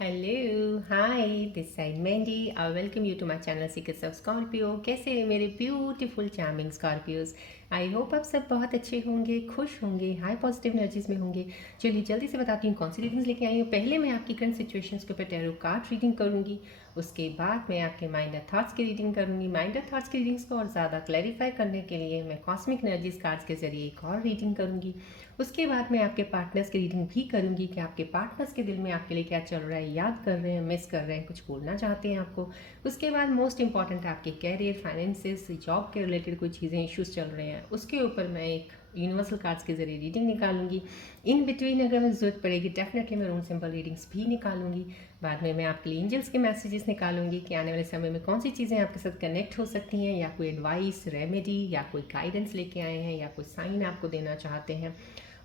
Hello hi this side Mandy I welcome you to my channel secrets of Scorpio. कैसे हैं मेरे beautiful charming Scorpios. I hope आप सब बहुत अच्छे होंगे, खुश होंगे, हाई पॉजिटिव एनर्जीज में होंगे। चलिए जल्दी से बताती हूँ कौन सी रीडिंग्स लेके आई हूँ। पहले मैं आपकी करंट सिचुएशंस के ऊपर टैरो कार्ड रीडिंग करूँगी। उसके बाद मैं आपके माइंड और थॉट्स की रीडिंग करूँगी। माइंड और थॉट्स की रीडिंग्स को और ज़्यादा क्लैरिफाई करने के लिए मैं कॉस्मिक एनर्जीज कार्ड्स के जरिए एक और रीडिंग करूँगी। उसके बाद मैं आपके पार्टनर्स की रीडिंग भी करूंगी कि आपके पार्टनर्स के दिल में आपके लिए क्या चल रहा है, याद कर रहे हैं, मिस कर रहे हैं, कुछ बोलना चाहते हैं आपको। उसके बाद मोस्ट इंपॉर्टेंट आपके कैरियर, फाइनेंसेस, जॉब के रिलेटेड कोई चीज़ें, इश्यूज चल रहे हैं, उसके ऊपर मैं एक यूनिवर्सल कार्ड्स के जरिए रीडिंग निकालूंगी। इन बिटवीन अगर मुझे जरूरत पड़ेगी डेफिनेटली मैं रूम सिंपल रीडिंग्स भी निकालूंगी। बाद में मैं आपके लिए एंजल्स के मैसेजेस निकालूंगी कि आने वाले समय में कौन सी चीज़ें आपके साथ कनेक्ट हो सकती हैं, या कोई एडवाइस, रेमेडी, या कोई गाइडेंस लेके आए हैं, या कोई साइन आपको देना चाहते हैं।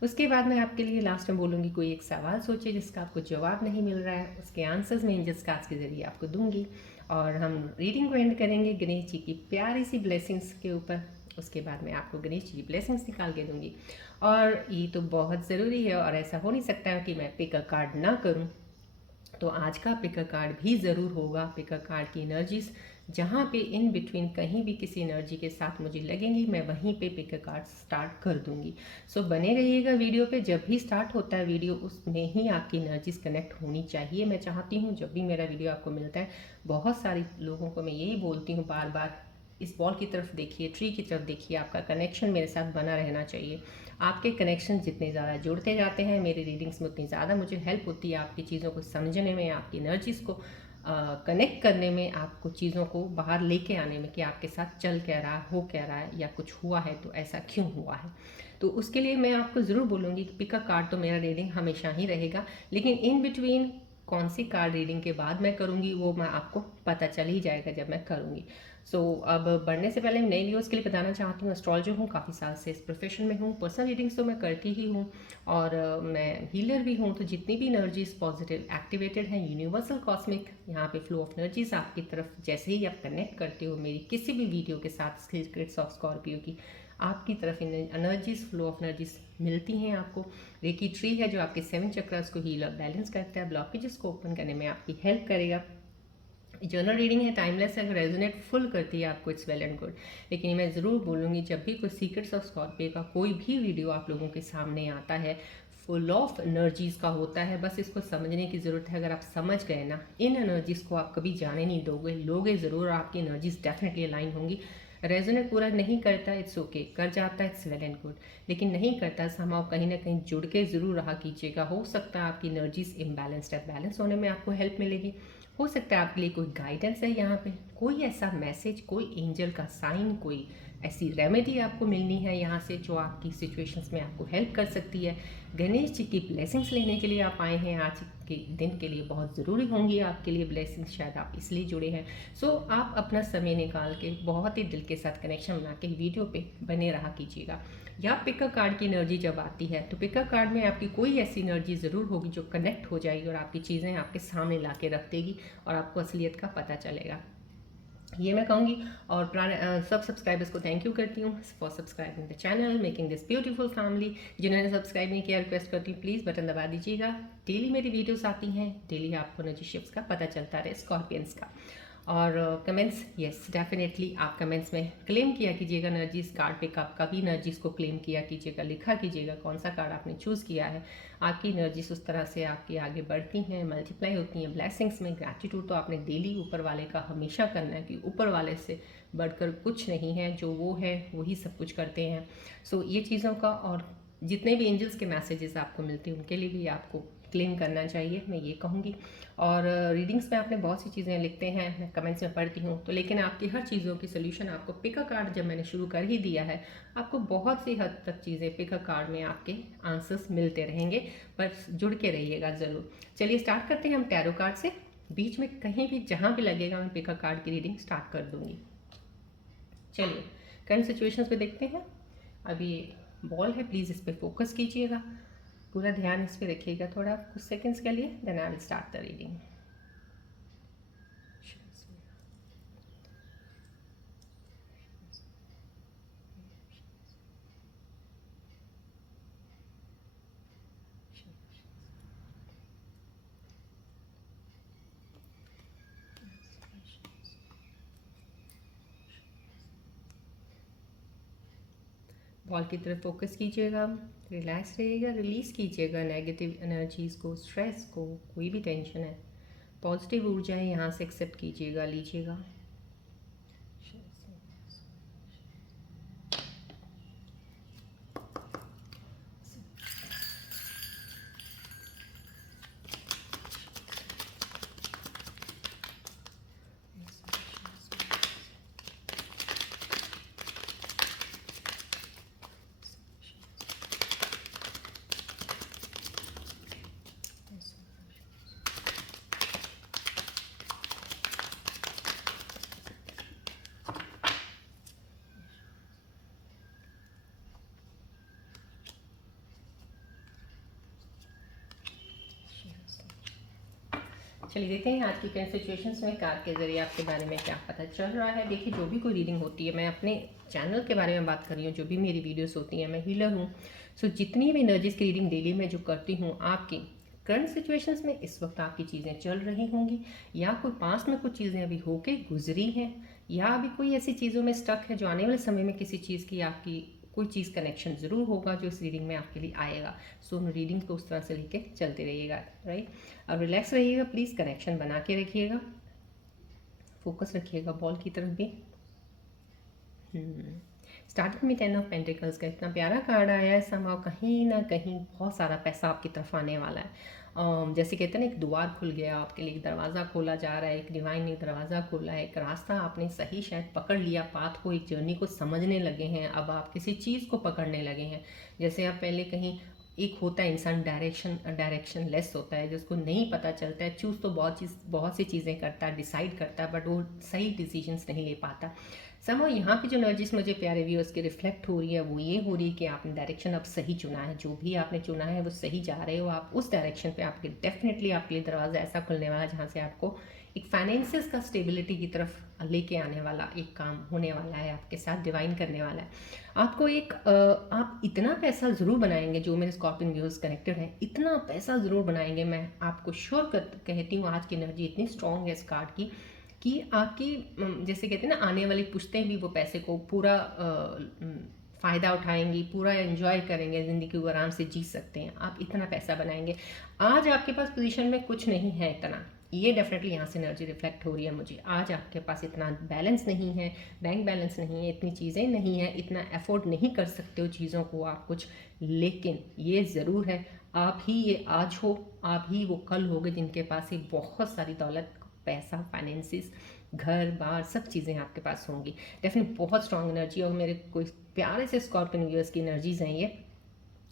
उसके बाद मैं आपके लिए लास्ट में बोलूँगी कोई एक सवाल सोचिए जिसका आपको जवाब नहीं मिल रहा है, उसके आंसर्स मैं एंजल्स कार्ड्स के ज़रिए आपको दूंगी। और हम रीडिंग को एंड करेंगे गणेश जी की प्यारी सी ब्लेसिंग्स के ऊपर। उसके बाद मैं आपको गणेश जी की ब्लेसिंग्स निकाल के दूंगी। और ये तो बहुत ज़रूरी है और ऐसा हो नहीं सकता है कि मैं पिक अ कार्ड ना करूँ। तो आज का पिकर कार्ड भी ज़रूर होगा। पिकर कार्ड की एनर्जीज जहाँ पे इन बिटवीन कहीं भी किसी एनर्जी के साथ मुझे लगेंगी, मैं वहीं पे पिकर कार्ड स्टार्ट कर दूंगी। सो बने रहिएगा वीडियो पे। जब भी स्टार्ट होता है वीडियो उसमें ही आपकी एनर्जीज कनेक्ट होनी चाहिए। मैं चाहती हूँ जब भी मेरा वीडियो आपको मिलता है, बहुत सारे लोगों को मैं यही बोलती हूँ बार बार, इस बॉल की तरफ देखिए, ट्री की तरफ देखिए, आपका कनेक्शन मेरे साथ बना रहना चाहिए। आपके कनेक्शन जितने ज़्यादा जुड़ते जाते हैं मेरी रीडिंग्स में, उतनी ज़्यादा मुझे हेल्प होती है आपकी चीज़ों को समझने में, आपकी एनर्जीज़ को कनेक्ट करने में, आपको चीज़ों को बाहर लेके आने में कि आपके साथ चल क्या रहा है, हो क्या रहा है, या कुछ हुआ है तो ऐसा क्यों हुआ है। तो उसके लिए मैं आपको ज़रूर बोलूँगी कि पिक अ कार्ड तो मेरा रीडिंग हमेशा ही रहेगा, लेकिन इन बिटवीन कौन सी कार्ड रीडिंग के बाद मैं करूँगी वो मैं आपको पता चल ही जाएगा जब मैं करूँगी। अब बढ़ने से पहले नए व्यूअर्स के लिए बताना चाहती हूँ, एस्ट्रोलॉजर हूँ, काफ़ी साल से इस प्रोफेशन में हूँ। पर्सनल रीडिंग्स तो मैं करती ही हूँ और मैं हीलर भी हूँ। तो जितनी भी एनर्जीज पॉजिटिव एक्टिवेटेड हैं, यूनिवर्सल कॉस्मिक, यहाँ पे फ्लो ऑफ एनर्जीज आपकी तरफ जैसे ही आप कनेक्ट करते हो मेरी किसी भी वीडियो के साथ सीक्रेट्स ऑफ स्कॉर्पियो की, आपकी तरफ एनर्जीज, फ्लो ऑफ एनर्जीज मिलती हैं आपको। रेकी ट्री है जो आपके 7 चक्रास को हील और बैलेंस करता है, ब्लॉकेजेस को ओपन करने में आपकी हेल्प करेगा। जर्नल रीडिंग है, टाइमलेस है, अगर रेजोनेट फुल करती है आपको इट्स वेल एंड गुड। लेकिन ये मैं ज़रूर बोलूँगी जब भी कोई सीक्रेट्स ऑफ स्कॉर्पियो का कोई भी वीडियो आप लोगों के सामने आता है, फुल ऑफ एनर्जीज़ का होता है। बस इसको समझने की ज़रूरत है। अगर आप समझ गए ना, इन एनर्जीज़ को आप कभी जाने नहीं दोगे, लोगे ज़रूर, आपकी एनर्जीज डेफिनेटली अलाइन होंगी। रेजोनेट पूरा नहीं करता इट्स ओके, कर जाता है इट्स वेल एंड गुड, लेकिन नहीं करता समाव कहीं ना कहीं जुड़ के ज़रूर रहा कीजिएगा। हो सकता है आपकी एनर्जीज इम्बैलेंस्ड है, बैलेंस होने में आपको हेल्प मिलेगी। हो सकता है आपके लिए कोई गाइडेंस है यहाँ पे, कोई ऐसा मैसेज, कोई एंजल का साइन, कोई ऐसी रेमेडी आपको मिलनी है यहाँ से जो आपकी सिचुएशंस में आपको हेल्प कर सकती है। गणेश जी की ब्लेसिंग्स लेने के लिए आप आए हैं। आज के दिन के लिए बहुत ज़रूरी होंगी आपके लिए ब्लेसिंग्स, शायद आप इसलिए जुड़े हैं। आप अपना समय निकाल के बहुत ही दिल के साथ कनेक्शन बना के वीडियो पे बने रहा कीजिएगा। या पिकर कार्ड की एनर्जी जब आती है तो पिकर कार्ड में आपकी कोई ऐसी एनर्जी ज़रूर होगी जो कनेक्ट हो जाएगी और आपकी चीज़ें आपके सामने ला के रख देगी और आपको असलियत का पता चलेगा, ये मैं कहूँगी। और सब सब्सक्राइबर्स को थैंक यू करती हूँ for subscribing the channel, making this beautiful family. जिन्होंने सब्सक्राइब नहीं किया रिक्वेस्ट करती हूँ प्लीज़ बटन दबा दीजिएगा। डेली मेरी वीडियोस आती हैं, डेली आपको एनर्जी शिफ्ट्स का पता चलता रहे, स्कॉर्पियंस का। और कमेंट्स, यस डेफिनेटली आप कमेंट्स में क्लेम किया कीजिएगा एनर्जीज कार्ड पे, कब भी एनर्जीज को क्लेम किया कीजिएगा, लिखा कीजिएगा कौन सा कार्ड आपने चूज़ किया है। आपकी एनर्जीज उस तरह से आपकी आगे बढ़ती हैं, मल्टीप्लाई होती हैं ब्लेसिंग्स में। ग्रैटिट्यूड तो आपने डेली ऊपर वाले का हमेशा करना है कि ऊपर वाले से बढ़कर कुछ नहीं है, जो वो है वही सब कुछ करते हैं। ये चीज़ों का, और जितने भी एंजल्स के मैसेजेस आपको मिलते हैं उनके लिए भी आपको क्लेम करना चाहिए, मैं ये कहूँगी। और रीडिंग्स में आपने बहुत सी चीज़ें लिखते हैं, मैं कमेंट्स में पढ़ती हूँ, तो लेकिन आपकी हर चीज़ों की सोल्यूशन आपको पिक अ कार्ड जब मैंने शुरू कर ही दिया है, आपको बहुत सी हद तक चीज़ें पिक अ कार्ड में आपके आंसर्स मिलते रहेंगे, पर जुड़ के रहिएगा ज़रूर। चलिए स्टार्ट करते हैं हम टैरो कार्ड से। बीच में कहीं भी जहाँ भी लगेगा मैं पिक अ कार्ड की रीडिंग स्टार्ट कर दूँगी। चलिए करंट सिचुएशंस पे देखते हैं। अभी बॉल है, प्लीज़ इस पर फोकस कीजिएगा, पूरा ध्यान इस पर रखिएगा थोड़ा कुछ सेकंड्स के लिए, then I will start the reading. Ball की तरफ फोकस कीजिएगा, रिलैक्स रहिएगा, रिलीज़ कीजिएगा नेगेटिव एनर्जीज़ को, स्ट्रेस को, कोई भी टेंशन है, पॉजिटिव ऊर्जाएं यहाँ से एक्सेप्ट कीजिएगा, लीजिएगा। चलिए देखते हैं आज की करंट सिचुएशंस में कार्ड के जरिए आपके बारे में क्या पता चल रहा है। देखिए, जो भी कोई रीडिंग होती है, मैं अपने चैनल के बारे में बात कर रही हूँ, जो भी मेरी वीडियोस होती हैं, मैं हीलर हूँ। सो जितनी भी एनर्जीज की रीडिंग डेली में जो करती हूँ, आपकी करंट सिचुएशंस में इस वक्त आपकी चीज़ें चल रही होंगी, या कोई पास्ट में कुछ चीज़ें अभी होके गुजरी हैं, या अभी कोई ऐसी चीज़ों में स्टक है जो आने वाले समय में किसी चीज़ की आपकी कोई चीज़ कनेक्शन ज़रूर होगा जो इस रीडिंग में आपके लिए आएगा। सो रीडिंग को उस तरह से लेके चलते रहिएगा, राइट। अब रिलैक्स रहिएगा, प्लीज़ कनेक्शन बना के रखिएगा, फोकस रखिएगा बॉल की तरफ भी। स्टार्टिंग में 10 ऑफ पेंटिकल्स का इतना प्यारा कार्ड आया है, समाव कहीं ना कहीं बहुत सारा पैसा आपकी तरफ आने वाला है। जैसे कहते हैं ना, एक द्वार खुल गया आपके लिए, एक दरवाज़ा खोला जा रहा है, एक डिवाइन ने दरवाज़ा खोला है, एक रास्ता आपने सही शायद पकड़ लिया, पाथ को, एक जर्नी को समझने लगे हैं। अब आप किसी चीज़ को पकड़ने लगे हैं। जैसे आप पहले कहीं, एक होता है इंसान डायरेक्शन लेस होता है, जिसको नहीं पता चलता है, चूज़ तो बहुत सी चीज़ें करता है, डिसाइड करता है, बट वो सही डिसीजंस नहीं ले पाता। समझो यहाँ पे जो एनर्जीज मुझे प्यारे व्यूअर्स की रिफ्लेक्ट हो रही है, वो ये हो रही है कि आपने डायरेक्शन अब सही चुना है, जो भी आपने चुना है वो सही जा रहे हो आप उस डायरेक्शन पे। आपके डेफिनेटली आपके लिए दरवाज़ा ऐसा खुलने वाला है जहाँ से आपको एक फाइनेंसिस का स्टेबिलिटी की तरफ लेके आने वाला एक काम होने वाला है, आपके साथ डिवाइन करने वाला है। आपको एक आप इतना पैसा ज़रूर बनाएंगे, जो मेरे स्कॉर्पियन व्यूअर्स कनेक्टेड हैं, इतना पैसा ज़रूर बनाएंगे, मैं आपको श्योर कहती हूँ। आज की एनर्जी इतनी स्ट्रॉन्ग है इस कार्ड की कि आपकी, जैसे कहते हैं ना, आने वाली पुश्तें भी वो पैसे को पूरा फ़ायदा उठाएंगी, पूरा एंजॉय करेंगे, ज़िंदगी को आराम से जी सकते हैं। आप इतना पैसा बनाएंगे। आज आपके पास पोजीशन में कुछ नहीं है इतना, ये डेफिनेटली यहाँ से एनर्जी रिफ्लेक्ट हो रही है मुझे। आज आपके पास इतना बैलेंस नहीं है, बैंक बैलेंस नहीं है, इतनी चीज़ें नहीं है, इतना एफोर्ड नहीं कर सकते हो चीज़ों को आप कुछ। लेकिन ये ज़रूर है, आप ही ये आज हो, आप ही वो कल होगे जिनके पास ये बहुत सारी दौलत, पैसा, फाइनेंसिस, घर बार सब चीज़ें आपके पास होंगी। डेफिनेटली बहुत स्ट्रॉन्ग एनर्जी। और मेरे कोई प्यारे से स्कॉर्पियन व्यूअर्स की एनर्जीज हैं ये,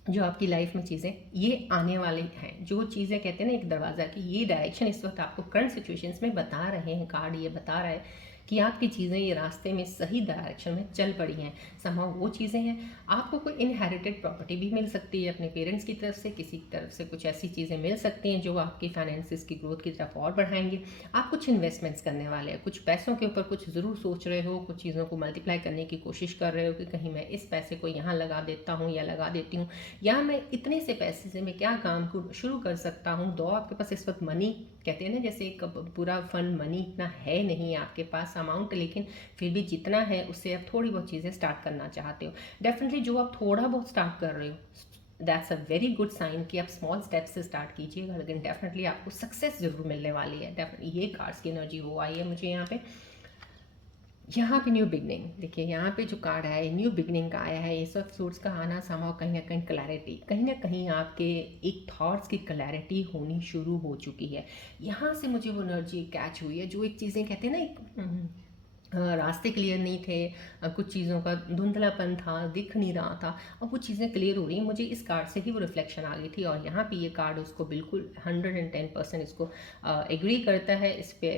जो आपकी लाइफ में चीज़ें ये आने वाली हैं, जो चीज़ें कहते हैं ना एक दरवाज़ा की, ये डायरेक्शन इस वक्त आपको करंट सिचुएशंस में बता रहे हैं। कार्ड ये बता रहा है कि आपकी चीज़ें ये रास्ते में सही डायरेक्शन में चल पड़ी हैं। समहाउ वो चीज़ें हैं, आपको कोई इनहेरिटेड प्रॉपर्टी भी मिल सकती है अपने पेरेंट्स की तरफ से, किसी की तरफ से कुछ ऐसी चीज़ें मिल सकती हैं जो आपकी फाइनेंसिस की ग्रोथ की तरफ और बढ़ाएंगे। आप कुछ इन्वेस्टमेंट्स करने वाले हैं, कुछ पैसों के ऊपर कुछ ज़रूर सोच रहे हो, कुछ चीज़ों को मल्टीप्लाई करने की कोशिश कर रहे हो कि कहीं मैं इस पैसे को यहाँ लगा देता हूँ या लगा देती हूँ, या मैं इतने से पैसे से मैं क्या काम को शुरू कर सकता हूँ। दो आपके पास इस वक्त मनी, कहते हैं ना, जैसे एक पूरा फंड मनी इतना है नहीं आपके पास अमाउंट, लेकिन फिर भी जितना है उससे आप थोड़ी बहुत चीज़ें स्टार्ट करना चाहते हो। डेफिनेटली जो आप थोड़ा बहुत स्टार्ट कर रहे हो, that's a very good sign कि आप स्मॉल स्टेप्स से स्टार्ट कीजिएगा, लेकिन डेफिनेटली आपको सक्सेस जरूर मिलने वाली है। डेफिनेटली ये कार्ड्स की एनर्जी वो आई है मुझे यहाँ पे न्यू बिगनिंग। देखिए यहाँ पे जो कार्ड आया है, न्यू बिगनिंग का आया है। एस ऑफ सोर्ड्स का आना समाव कहीं ना कहीं क्लैरिटी, कहीं ना कहीं आपके एक थॉट्स की क्लैरिटी होनी शुरू हो चुकी है। यहाँ से मुझे वो एनर्जी कैच हुई है, जो एक चीज़ें कहते हैं ना, एक रास्ते क्लियर नहीं थे, कुछ चीज़ों का धुंधलापन था, दिख नहीं रहा था, और वो चीज़ें क्लियर हो रही हैं। मुझे इस कार्ड से ही वो रिफ्लेक्शन आ गई थी, और यहाँ पे ये कार्ड उसको बिल्कुल 110% इसको एग्री करता है इस पे,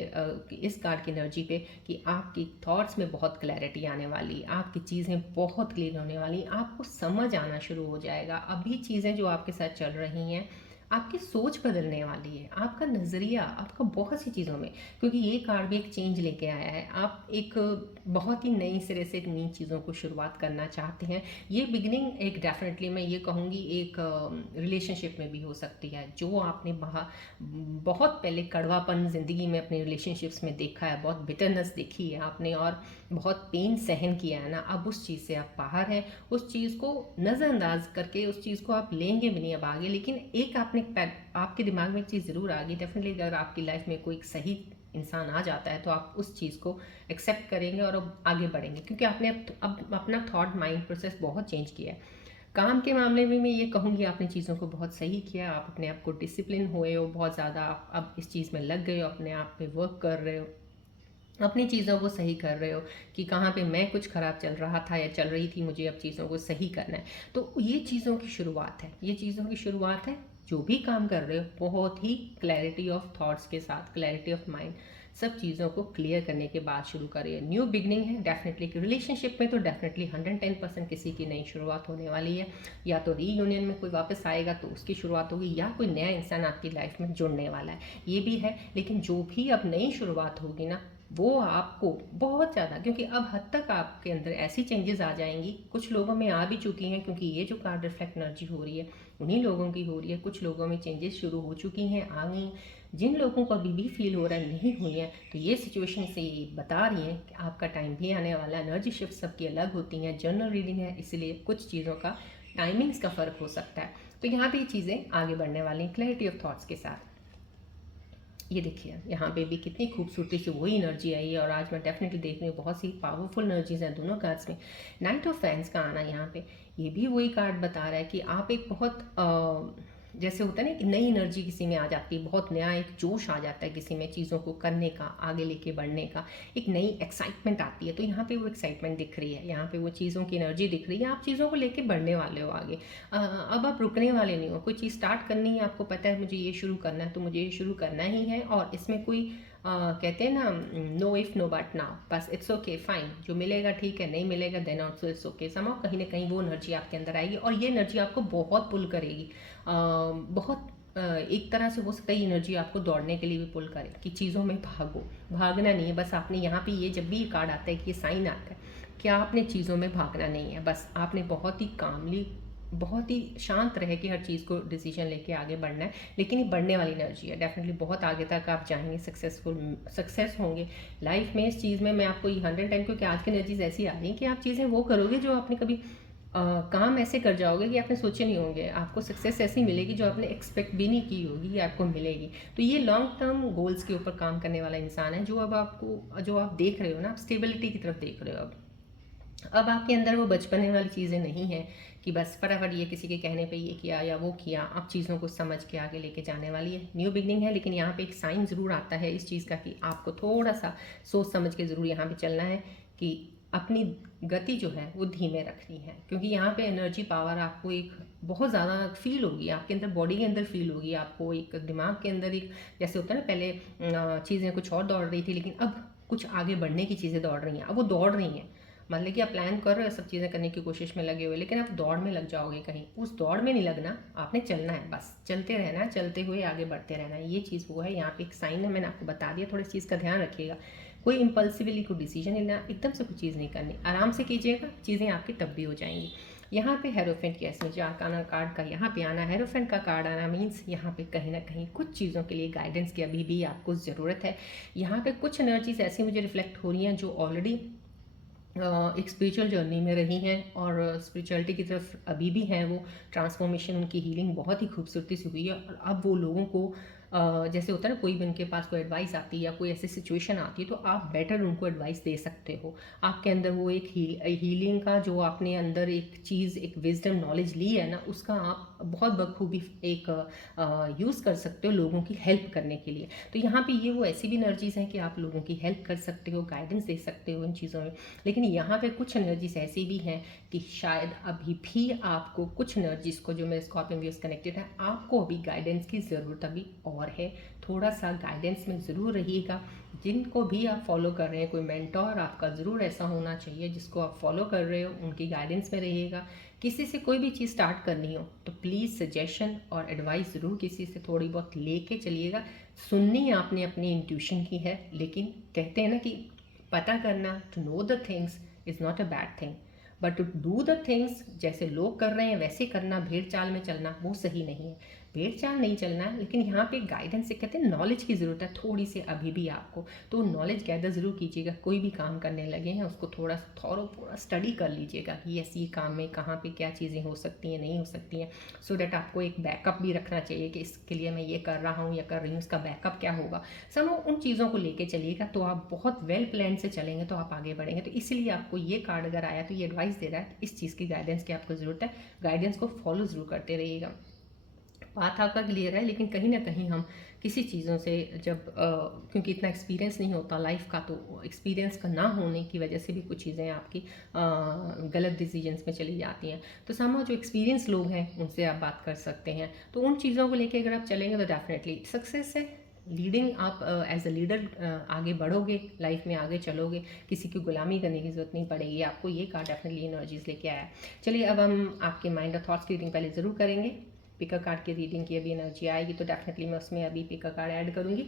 इस कार्ड की एनर्जी पे, कि आपकी थॉट्स में बहुत क्लैरिटी आने वाली, आपकी चीज़ें बहुत क्लियर होने वाली, आपको समझ आना शुरू हो जाएगा। अभी चीज़ें जो आपके साथ चल रही हैं, आपकी सोच बदलने वाली है, आपका नज़रिया, आपका बहुत सी चीज़ों में, क्योंकि ये कार्ड भी एक चेंज लेके आया है। आप एक बहुत ही नई सिरे से नई चीज़ों को शुरुआत करना चाहते हैं। ये बिगिनिंग एक डेफिनेटली मैं ये कहूँगी एक रिलेशनशिप में भी हो सकती है। जो आपने बहुत पहले कड़वापन ज़िंदगी में अपने रिलेशनशिप्स में देखा है, बहुत बिटरनेस देखी है आपने और बहुत पेन सहन किया है ना, अब उस चीज़ से आप बाहर हैं। उस चीज़ को नज़रअंदाज करके उस चीज़ को आप लेंगे भी नहीं अब आगे। लेकिन एक आपके दिमाग में एक चीज़ ज़रूर आ गई, डेफिनेटली अगर आपकी लाइफ में कोई एक सही इंसान आ जाता है तो आप उस चीज़ को एक्सेप्ट करेंगे और अब आगे बढ़ेंगे, क्योंकि आपने अब अपना थॉट माइंड प्रोसेस बहुत चेंज किया है। काम के मामले में मैं ये कहूँगी आपने चीज़ों को बहुत सही किया, आप अपने आप को डिसिप्लिन हुए हो बहुत ज़्यादा, अब इस चीज़ में लग गए हो, अपने आप पे वर्क कर रहे हो, अपनी चीज़ों को सही कर रहे हो कि कहाँ पे मैं कुछ ख़राब चल रहा था या चल रही थी, मुझे अब चीज़ों को सही करना है। तो ये चीज़ों की शुरुआत है, ये चीज़ों की शुरुआत है। जो भी काम कर रहे हो बहुत ही क्लैरिटी ऑफ थॉट्स के साथ, क्लैरिटी ऑफ माइंड, सब चीज़ों को क्लियर करने के बाद शुरू करिए। न्यू बिगनिंग है डेफिनेटली, रिलेशनशिप में तो डेफिनेटली 110% किसी की नई शुरुआत होने वाली है। या तो रीयूनियन में कोई वापस आएगा तो उसकी शुरुआत होगी, या कोई नया इंसान आपकी लाइफ में जुड़ने वाला है, ये भी है। लेकिन जो भी अब नई शुरुआत होगी ना, वो आपको बहुत ज़्यादा, क्योंकि अब हद तक आपके अंदर ऐसी चेंजेस आ जाएंगी, कुछ लोगों में आ भी चुकी हैं, क्योंकि ये जो कार्ड रिफ्लेक्ट एनर्जी हो रही है उन्हीं लोगों की हो रही है। कुछ लोगों में चेंजेस शुरू हो चुकी हैं, आ गई। जिन लोगों को अभी भी फील हो रहा है नहीं हुई है, तो ये सिचुएशन से ये बता रही है कि आपका टाइम भी आने वाला है। एनर्जी शिफ्ट सबकी अलग होती हैं, जनरल रीडिंग है, इसलिए कुछ चीज़ों का टाइमिंग्स का फ़र्क हो सकता है। तो यहाँ पे ये चीज़ें आगे बढ़ने वाली हैं क्लैरिटी ऑफ थॉट्स के साथ। ये देखिए यहाँ पे भी कितनी खूबसूरती से वही एनर्जी आई है, और आज मैं डेफिनेटली देख रही हूँ बहुत सी पावरफुल एनर्जीज हैं दोनों कार्ड्स में। नाइट ऑफ फैंस का आना यहाँ पे, ये भी वही कार्ड बता रहा है कि आप एक बहुत जैसे होता है ना कि नई एनर्जी किसी में आ जाती है, बहुत नया एक जोश आ जाता है किसी में चीज़ों को करने का, आगे लेके बढ़ने का, एक नई एक्साइटमेंट आती है। तो यहाँ पे वो एक्साइटमेंट दिख रही है, यहाँ पे वो चीज़ों की एनर्जी दिख रही है, आप चीज़ों को लेके बढ़ने वाले हो आगे। अब आप रुकने वाले नहीं हो, कोई चीज़ स्टार्ट करनी है, आपको पता है मुझे ये शुरू करना है तो मुझे ये शुरू करना ही है, और इसमें कोई कहते हैं ना no if no but now, बस इट्स ओके फाइन, जो मिलेगा ठीक है, नहीं मिलेगा देन ऑल्सो इट्स ओके। समाओ कहीं ना कहीं वो एनर्जी आपके अंदर आएगी, और ये एनर्जी आपको बहुत पुल करेगी। बहुत एक तरह से हो सकता है ये एनर्जी आपको दौड़ने के लिए भी पुल करे कि चीज़ों में भागो। भागना नहीं है, बस आपने यहाँ पे ये जब भी ये कार्ड आता है कि ये साइन आता है कि आपने चीज़ों में भागना नहीं है, बस आपने बहुत ही कामली, बहुत ही शांत रह के हर चीज़ को डिसीजन लेके आगे बढ़ना है। लेकिन ये बढ़ने वाली एनर्जी है, डेफिनेटली बहुत आगे तक आप जाएंगे, सक्सेस होंगे लाइफ में। इस चीज़ में मैं आपको ये 110, क्योंकि आज की एनर्जीज ऐसी आ रही हैं कि आप चीज़ें वो करोगे जो आपने कभी काम ऐसे कर जाओगे कि आपने सोचे नहीं होंगे, आपको सक्सेस ऐसी मिलेगी जो आपने एक्सपेक्ट भी नहीं की होगी, ये आपको मिलेगी। तो ये लॉन्ग टर्म गोल्स के ऊपर काम करने वाला इंसान है, जो अब आपको, जो आप देख रहे हो ना, आप स्टेबिलिटी की तरफ देख रहे हो। अब आपके अंदर वो बचपने वाली चीज़ें नहीं हैं कि बस फटाफट ये किसी के कहने पे ये किया या वो किया, आप चीज़ों को समझ के आगे लेके जाने वाली है। न्यू बिगनिंग है, लेकिन यहाँ पे एक साइन ज़रूर आता है इस चीज़ का कि आपको थोड़ा सा सोच समझ के ज़रूर यहाँ पे चलना है, कि अपनी गति जो है वो धीमे रखनी है, क्योंकि यहाँ पे एनर्जी पावर आपको एक बहुत ज़्यादा फील होगी, आपके अंदर बॉडी के अंदर फील होगी, आपको एक दिमाग के अंदर एक, जैसे होता है ना पहले चीज़ें कुछ और दौड़ रही थी लेकिन अब कुछ आगे बढ़ने की चीज़ें दौड़ रही हैं, अब वो दौड़ रही हैं। मतलब कि आप प्लान कर रहे हो, सब चीज़ें करने की कोशिश में लगे हुए, लेकिन आप दौड़ में लग जाओगे कहीं, उस दौड़ में नहीं लगना, आपने चलना है, बस चलते रहना है, चलते हुए आगे बढ़ते रहना है। ये चीज़ वो है, यहाँ पे एक साइन है, मैंने आपको बता दिया, थोड़ी चीज़ का ध्यान रखिएगा। कोई इम्पल्सिवली कोई डिसीजन लेना, एकदम से कोई चीज़ नहीं करनी, आराम से कीजिएगा, चीज़ें आपकी तब भी हो जाएंगी। यहाँ पे हेरोफेंट की एसमें आना कार्ड का यहाँ पे आना, हेरोफेंट का कार्ड आना मीन्स यहाँ पे कहीं ना कहीं कुछ चीज़ों के लिए गाइडेंस की अभी भी आपको ज़रूरत है। यहाँ पे कुछ एनर्जीज ऐसी मुझे रिफ्लेक्ट हो रही हैं जो ऑलरेडी एक स्पिरिचुअल जर्नी में रही हैं और स्पिरिचुअलिटी की तरफ अभी भी हैं, वो ट्रांसफॉर्मेशन, उनकी हीलिंग बहुत ही खूबसूरती से हुई है। और अब वो लोगों को जैसे होता है ना, कोई भी उनके पास कोई एडवाइस आती है या कोई ऐसी सिचुएशन आती है तो आप बेटर उनको एडवाइस दे सकते हो। आपके अंदर वो एक हीलिंग का जो आपने अंदर एक चीज़, एक विजडम नॉलेज ली है ना, उसका आप बहुत बखूबी एक यूज़ कर सकते हो लोगों की हेल्प करने के लिए। तो यहाँ पे ये वो ऐसी भी एनर्जीज़ हैं कि आप लोगों की हेल्प कर सकते हो, गाइडेंस दे सकते हो इन चीज़ों में। लेकिन यहाँ पे कुछ एनर्जीज ऐसी भी हैं कि शायद अभी भी आपको कुछ एनर्जीज को, जो मेरे स्कॉर्पियन व्यूज कनेक्टेड है, आपको अभी गाइडेंस की ज़रूरत अभी और और है। थोड़ा सा गाइडेंस में ज़रूर रहिएगा। जिनको भी आप फॉलो कर रहे हैं, कोई मेंटोर आपका ज़रूर ऐसा होना चाहिए जिसको आप फॉलो कर रहे हो, उनकी गाइडेंस में रहिएगा। किसी से कोई भी चीज़ स्टार्ट करनी हो तो प्लीज़ सजेशन और एडवाइस ज़रूर किसी से थोड़ी बहुत लेके चलिएगा। सुननी आपने अपनी इंट्यूशन की है, लेकिन कहते हैं ना कि पता करना, to know the things is not a bad thing, but to do the things जैसे लोग कर रहे हैं वैसे करना, भेड़ चाल में चलना, वो सही नहीं है। भेड़ चाल नहीं चलना है, लेकिन यहाँ पे गाइडेंस से कहते हैं नॉलेज की ज़रूरत है थोड़ी सी अभी भी आपको। तो नॉलेज गैदर ज़रूर कीजिएगा। कोई भी काम करने लगे हैं उसको थोड़ा थॉरो पूरा स्टडी कर लीजिएगा कि यस ये काम में कहाँ पे क्या चीज़ें हो सकती हैं, नहीं हो सकती हैं, सो दैट आपको एक बैकअप भी रखना चाहिए कि इसके लिए मैं ये कर रहा हूँ या कर रही हूँ, इसका बैकअप क्या होगा। सब उन चीज़ों को लेके चलिएगा तो आप बहुत वेल प्लान से चलेंगे तो आप आगे बढ़ेंगे। तो इसलिए आपको ये कार्ड अगर आया तो ये एडवाइस दे रहा है कि इस चीज़ की गाइडेंस की आपको ज़रूरत है। गाइडेंस को फॉलो ज़रूर करते रहिएगा। पाथ आपका क्लियर है, लेकिन कहीं ना कहीं हम किसी चीज़ों से जब क्योंकि इतना एक्सपीरियंस नहीं होता लाइफ का, तो एक्सपीरियंस का ना होने की वजह से भी कुछ चीज़ें आपकी गलत डिसीजंस में चली जाती हैं। तो सामने जो एक्सपीरियंस लोग हैं उनसे आप बात कर सकते हैं। तो उन चीज़ों को लेकर अगर आप चलेंगे तो डेफिनेटली सक्सेस है। लीडिंग आप एज अ लीडर आगे बढ़ोगे, लाइफ में आगे चलोगे, किसी की गुलामी करने की ज़रूरत नहीं पड़ेगी आपको। ये कार्ड डेफिनेटली एनर्जीज लेके आया। चलिए अब हम आपके माइंड और थॉट्स की रीडिंग पहले ज़रूर करेंगे। पिकर कार्ड की रीडिंग की अभी एनर्जी आएगी तो डेफिनेटली मैं उसमें अभी पिकर कार्ड ऐड करूँगी।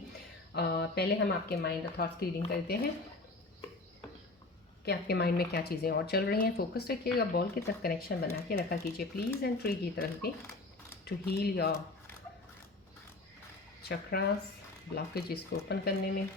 पहले हम आपके माइंड और थॉट्स की रीडिंग करते हैं कि आपके माइंड में क्या चीज़ें और चल रही हैं। फोकस रखिएगा, बॉल की तरफ कनेक्शन बना के रखा कीजिए प्लीज़, एंड ट्री की तरफ भी, to heal your chakras, blockage को ओपन करने में।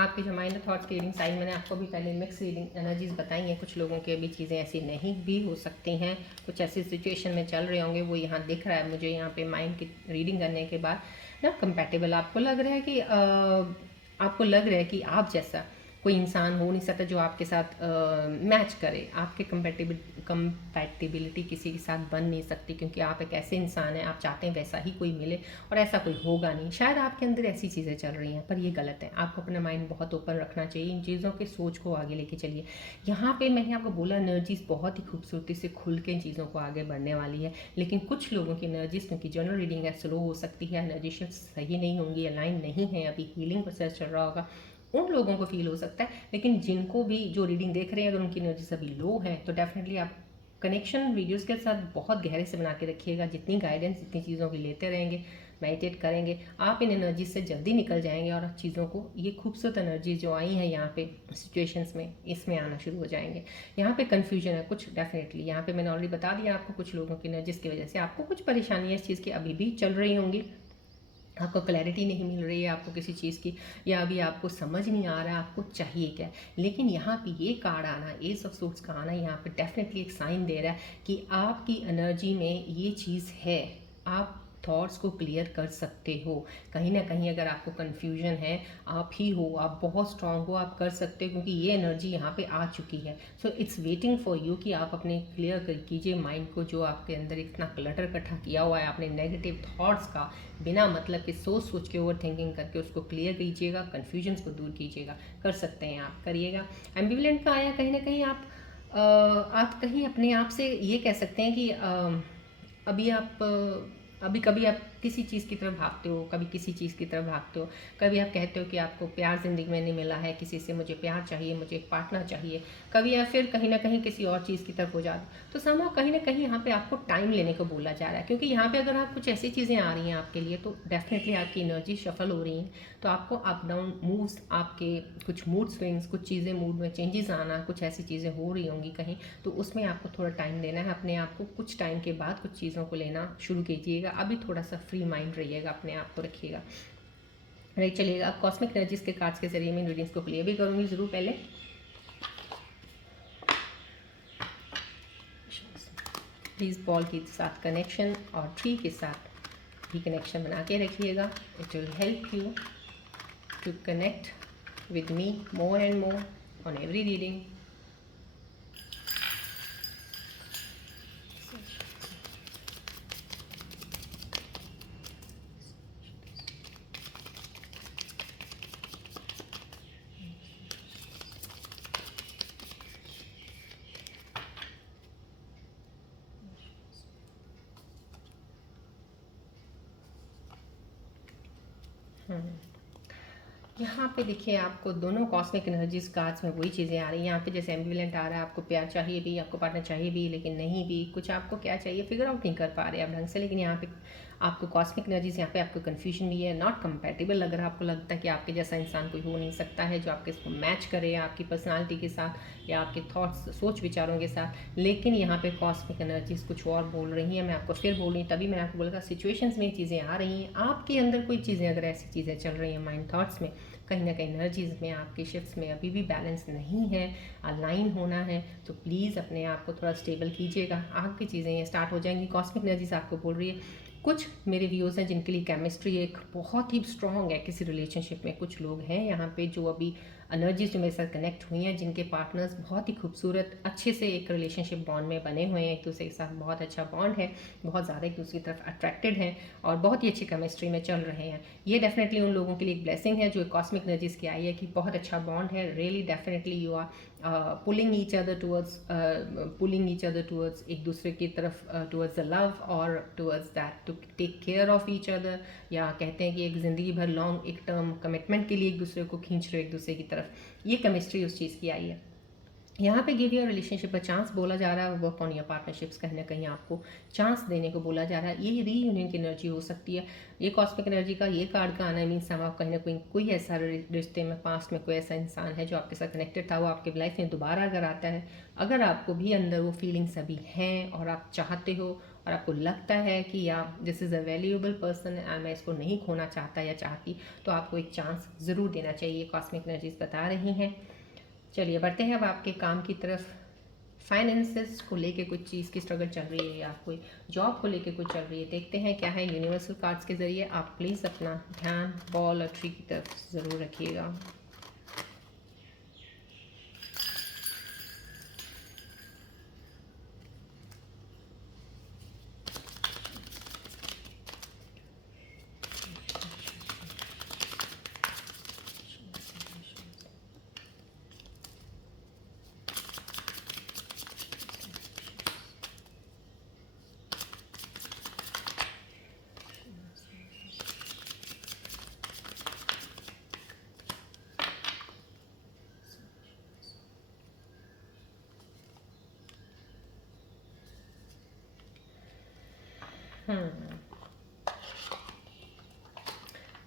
आपकी जो माइंड थॉट्स की रीडिंग साइन, मैंने आपको भी पहले मिक्स रीडिंग एनर्जीज बताई हैं। कुछ लोगों के भी चीज़ें ऐसी नहीं भी हो सकती हैं, कुछ ऐसी सिचुएशन में चल रहे होंगे, वो यहाँ दिख रहा है मुझे यहाँ पे माइंड की रीडिंग करने के बाद ना कंपैटिबल। आपको लग रहा है कि आपको लग रहा है कि आप जैसा कोई इंसान हो नहीं सकता जो आपके साथ मैच करे। आपके कंपैटिबिलिटी किसी के साथ बन नहीं सकती, क्योंकि आप एक ऐसे इंसान हैं, आप चाहते हैं वैसा ही कोई मिले और ऐसा कोई होगा नहीं। शायद आपके अंदर ऐसी चीज़ें चल रही हैं, पर ये गलत है। आपको अपना माइंड बहुत ओपन रखना चाहिए, इन चीज़ों के सोच को आगे लेके चलिए। यहाँ पे मैंने आपको बोला एनर्जीज बहुत ही खूबसूरती से खुल के इन चीज़ों को आगे बढ़ने वाली है, लेकिन कुछ लोगों की एनर्जीज, क्योंकि जनरल रीडिंग है, स्लो हो सकती है, एनर्जी शिफ्ट सही नहीं होंगी, अलाइन नहीं है, अभी हीलिंग प्रोसेस चल रहा होगा, उन लोगों को फील हो सकता है। लेकिन जिनको भी जो रीडिंग देख रहे हैं अगर उनकी एनर्जी अभी लो है तो डेफिनेटली आप कनेक्शन वीडियोस के साथ बहुत गहरे से बना के रखिएगा। जितनी गाइडेंस इतनी चीज़ों की लेते रहेंगे, मेडिटेट करेंगे, आप इन एनर्जी से जल्दी निकल जाएंगे और चीज़ों को, ये खूबसूरत एनर्जी जो आई हैं यहाँ पे सिचुएशंस में, इसमें आना शुरू हो जाएंगे। यहाँ पे कन्फ्यूजन है कुछ, डेफिनेटली यहाँ पे मैंने ऑलरेडी बता दिया आपको, कुछ लोगों की एनर्जीज की वजह से आपको कुछ परेशानियाँ इस चीज़ की अभी भी चल रही होंगी। आपको क्लैरिटी नहीं मिल रही है आपको किसी चीज़ की, या अभी आपको समझ नहीं आ रहा है आपको चाहिए क्या। लेकिन यहाँ पे ये कार्ड आना, एस ऑफ सोर्ट्स का आना, यहाँ पे डेफिनेटली एक साइन दे रहा है कि आपकी एनर्जी में ये चीज़ है। आप थॉट्स को क्लियर कर सकते हो। कहीं ना कहीं अगर आपको कन्फ्यूजन है, आप ही हो, आप बहुत स्ट्रांग हो, आप कर सकते हो, क्योंकि ये एनर्जी यहाँ पे आ चुकी है। So it's waiting for you कि आप अपने क्लियर कर कीजिए माइंड को, जो आपके अंदर इतना क्लटर इकट्ठा किया हुआ है आपने नेगेटिव थॉट्स का, बिना मतलब के सोच सोच के ओवर थिंकिंग करके उसको क्लियर कीजिएगा, कन्फ्यूजन्स को दूर कीजिएगा। कर सकते हैं आप, करिएगा। एम्बिवलेंट का आया, कहीं ना कहीं आप कहीं अपने आप से ये कह सकते हैं कि अभी आप अभी कभी आप किसी चीज़ की तरफ भागते हो, कभी किसी चीज़ की तरफ भागते हो, कभी आप कहते हो कि आपको प्यार ज़िंदगी में नहीं मिला है, किसी से मुझे प्यार चाहिए, मुझे एक पार्टनर चाहिए, कभी या फिर कहीं ना कहीं किसी और चीज़ की तरफ हो जाते हो। तो समझो कहीं ना कहीं यहाँ पे आपको टाइम लेने को बोला जा रहा है, क्योंकि यहाँ पे अगर आप कुछ ऐसी चीज़ें आ रही हैं आपके लिए तो डेफिनेटली आपकी एनर्जी शफल हो रही हैं। तो आपको अप डाउन मूव्स, आपके कुछ मूड स्विंग्स, कुछ चीज़ें मूड में चेंजेस आना, कुछ ऐसी चीज़ें हो रही होंगी कहीं, तो उसमें आपको थोड़ा टाइम देना है अपने आप को। कुछ टाइम के बाद कुछ चीज़ों को लेना शुरू कीजिएगा। अभी थोड़ा सा फ्री माइंड रहिएगा, अपने आप को रखिएगा। राइट, चलिएगा। अब कॉस्मिक एनर्जीज के कार्ड्स के जरिए मैं रीडिंग्स को क्लियर भी करूँगी ज़रूर। पहले प्लीज़ बॉल के साथ कनेक्शन और ट्री के साथ भी कनेक्शन बना के रखिएगा. It will help you to connect with me more and more on every reading. यहाँ पे देखिए आपको दोनों कॉस्मिक एनर्जीज कार्ड्स में वही चीज़ें आ रही हैं. यहाँ पे जैसे एम्बिवेलेंट आ रहा है, आपको प्यार चाहिए भी, आपको पार्टनर चाहिए भी, लेकिन नहीं भी. कुछ आपको क्या चाहिए फिगर आउट नहीं कर पा रहे आप ढंग से. लेकिन यहाँ पे आपको कॉस्मिक एनर्जीज, यहाँ पे आपको कन्फ्यूजन भी है. नॉट कंपेटेबल, अगर आपको लगता है कि आपके जैसा इंसान कोई हो नहीं सकता है जो आपके इसको मैच करे आपकी पर्सनालिटी के साथ या आपके थॉट्स सोच विचारों के साथ. लेकिन यहाँ पे कॉस्मिक एनर्जीज कुछ और बोल रही हैं. मैं आपको फिर बोल रही हूँ, तभी मैं आपको बोलूँगा सिचुएशंस में चीज़ें आ रही हैं. आपके अंदर कोई चीज़ें अगर ऐसी चीज़ें चल रही हैं माइंड थॉट्स में, कहीं ना कहीं एनर्जीज़ में आपके शिफ्ट्स में अभी भी बैलेंस नहीं है, अलाइन होना है, तो प्लीज़ अपने आप को थोड़ा स्टेबल कीजिएगा. आपकी चीज़ें ये स्टार्ट हो जाएंगी. कॉस्मिक एनर्जीज आपको बोल रही है. कुछ मेरे व्यूज़ हैं जिनके लिए केमिस्ट्री एक बहुत ही स्ट्रॉन्ग है किसी रिलेशनशिप में. कुछ लोग हैं यहाँ पे जो अभी एनर्जीज जो मेरे साथ कनेक्ट हुई हैं, जिनके पार्टनर्स बहुत ही खूबसूरत अच्छे से एक रिलेशनशिप बॉन्ड में बने हुए हैं. एक दूसरे के साथ बहुत अच्छा बॉन्ड है, बहुत ज़्यादा एक दूसरे की तरफ अट्रैक्टेड हैं और बहुत ही अच्छी केमिस्ट्री में चल रहे हैं. ये डेफिनेटली उन लोगों के लिए एक ब्लेसिंग है जो कॉस्मिक एनर्जीज की आई है कि बहुत अच्छा बॉन्ड है. Really definitely you are pulling each other towards एक दूसरे की तरफ टूवर्ड्स द लव और towards that to take care of each other. या कहते हैं कि एक ज़िंदगी भर लॉन्ग एक टर्म कमिटमेंट के लिए एक दूसरे को खींच रहे हो एक दूसरे की तरफ. ये केमिस्ट्री उस चीज़ की आई है. यहाँ पे give your relationship a chance बोला जा रहा है. वर्क ऑन योर पार्टनरशिप्स, कहीं ना कहीं आपको चांस देने को बोला जा रहा है. ये रीयूनियन की एनर्जी हो सकती है. ये कॉस्मिक एनर्जी का ये कार्ड का आना मीन्स हम आप कहीं ना कहीं कोई ऐसा रिश्ते में पास्ट में कोई ऐसा इंसान है जो आपके साथ कनेक्टेड था, वो आपके लाइफ में दोबारा अगर आता है, अगर आपको भी अंदर वो फीलिंग्स अभी हैं और आप चाहते हो और आपको लगता है कि या this is a valuable person and मैं इसको नहीं खोना चाहता या चाहती, तो आपको एक चांस ज़रूर देना चाहिए. कॉस्मिक एनर्जीज बता रही हैं. चलिए बढ़ते हैं अब आपके काम की तरफ. फाइनेंसेस को लेके कुछ चीज़ की स्ट्रगल चल रही है या कोई जॉब को लेके कुछ चल रही है. देखते हैं क्या है यूनिवर्सल कार्ड्स के ज़रिए. आप प्लीज़ अपना ध्यान बॉल और ट्री की तरफ ज़रूर रखिएगा.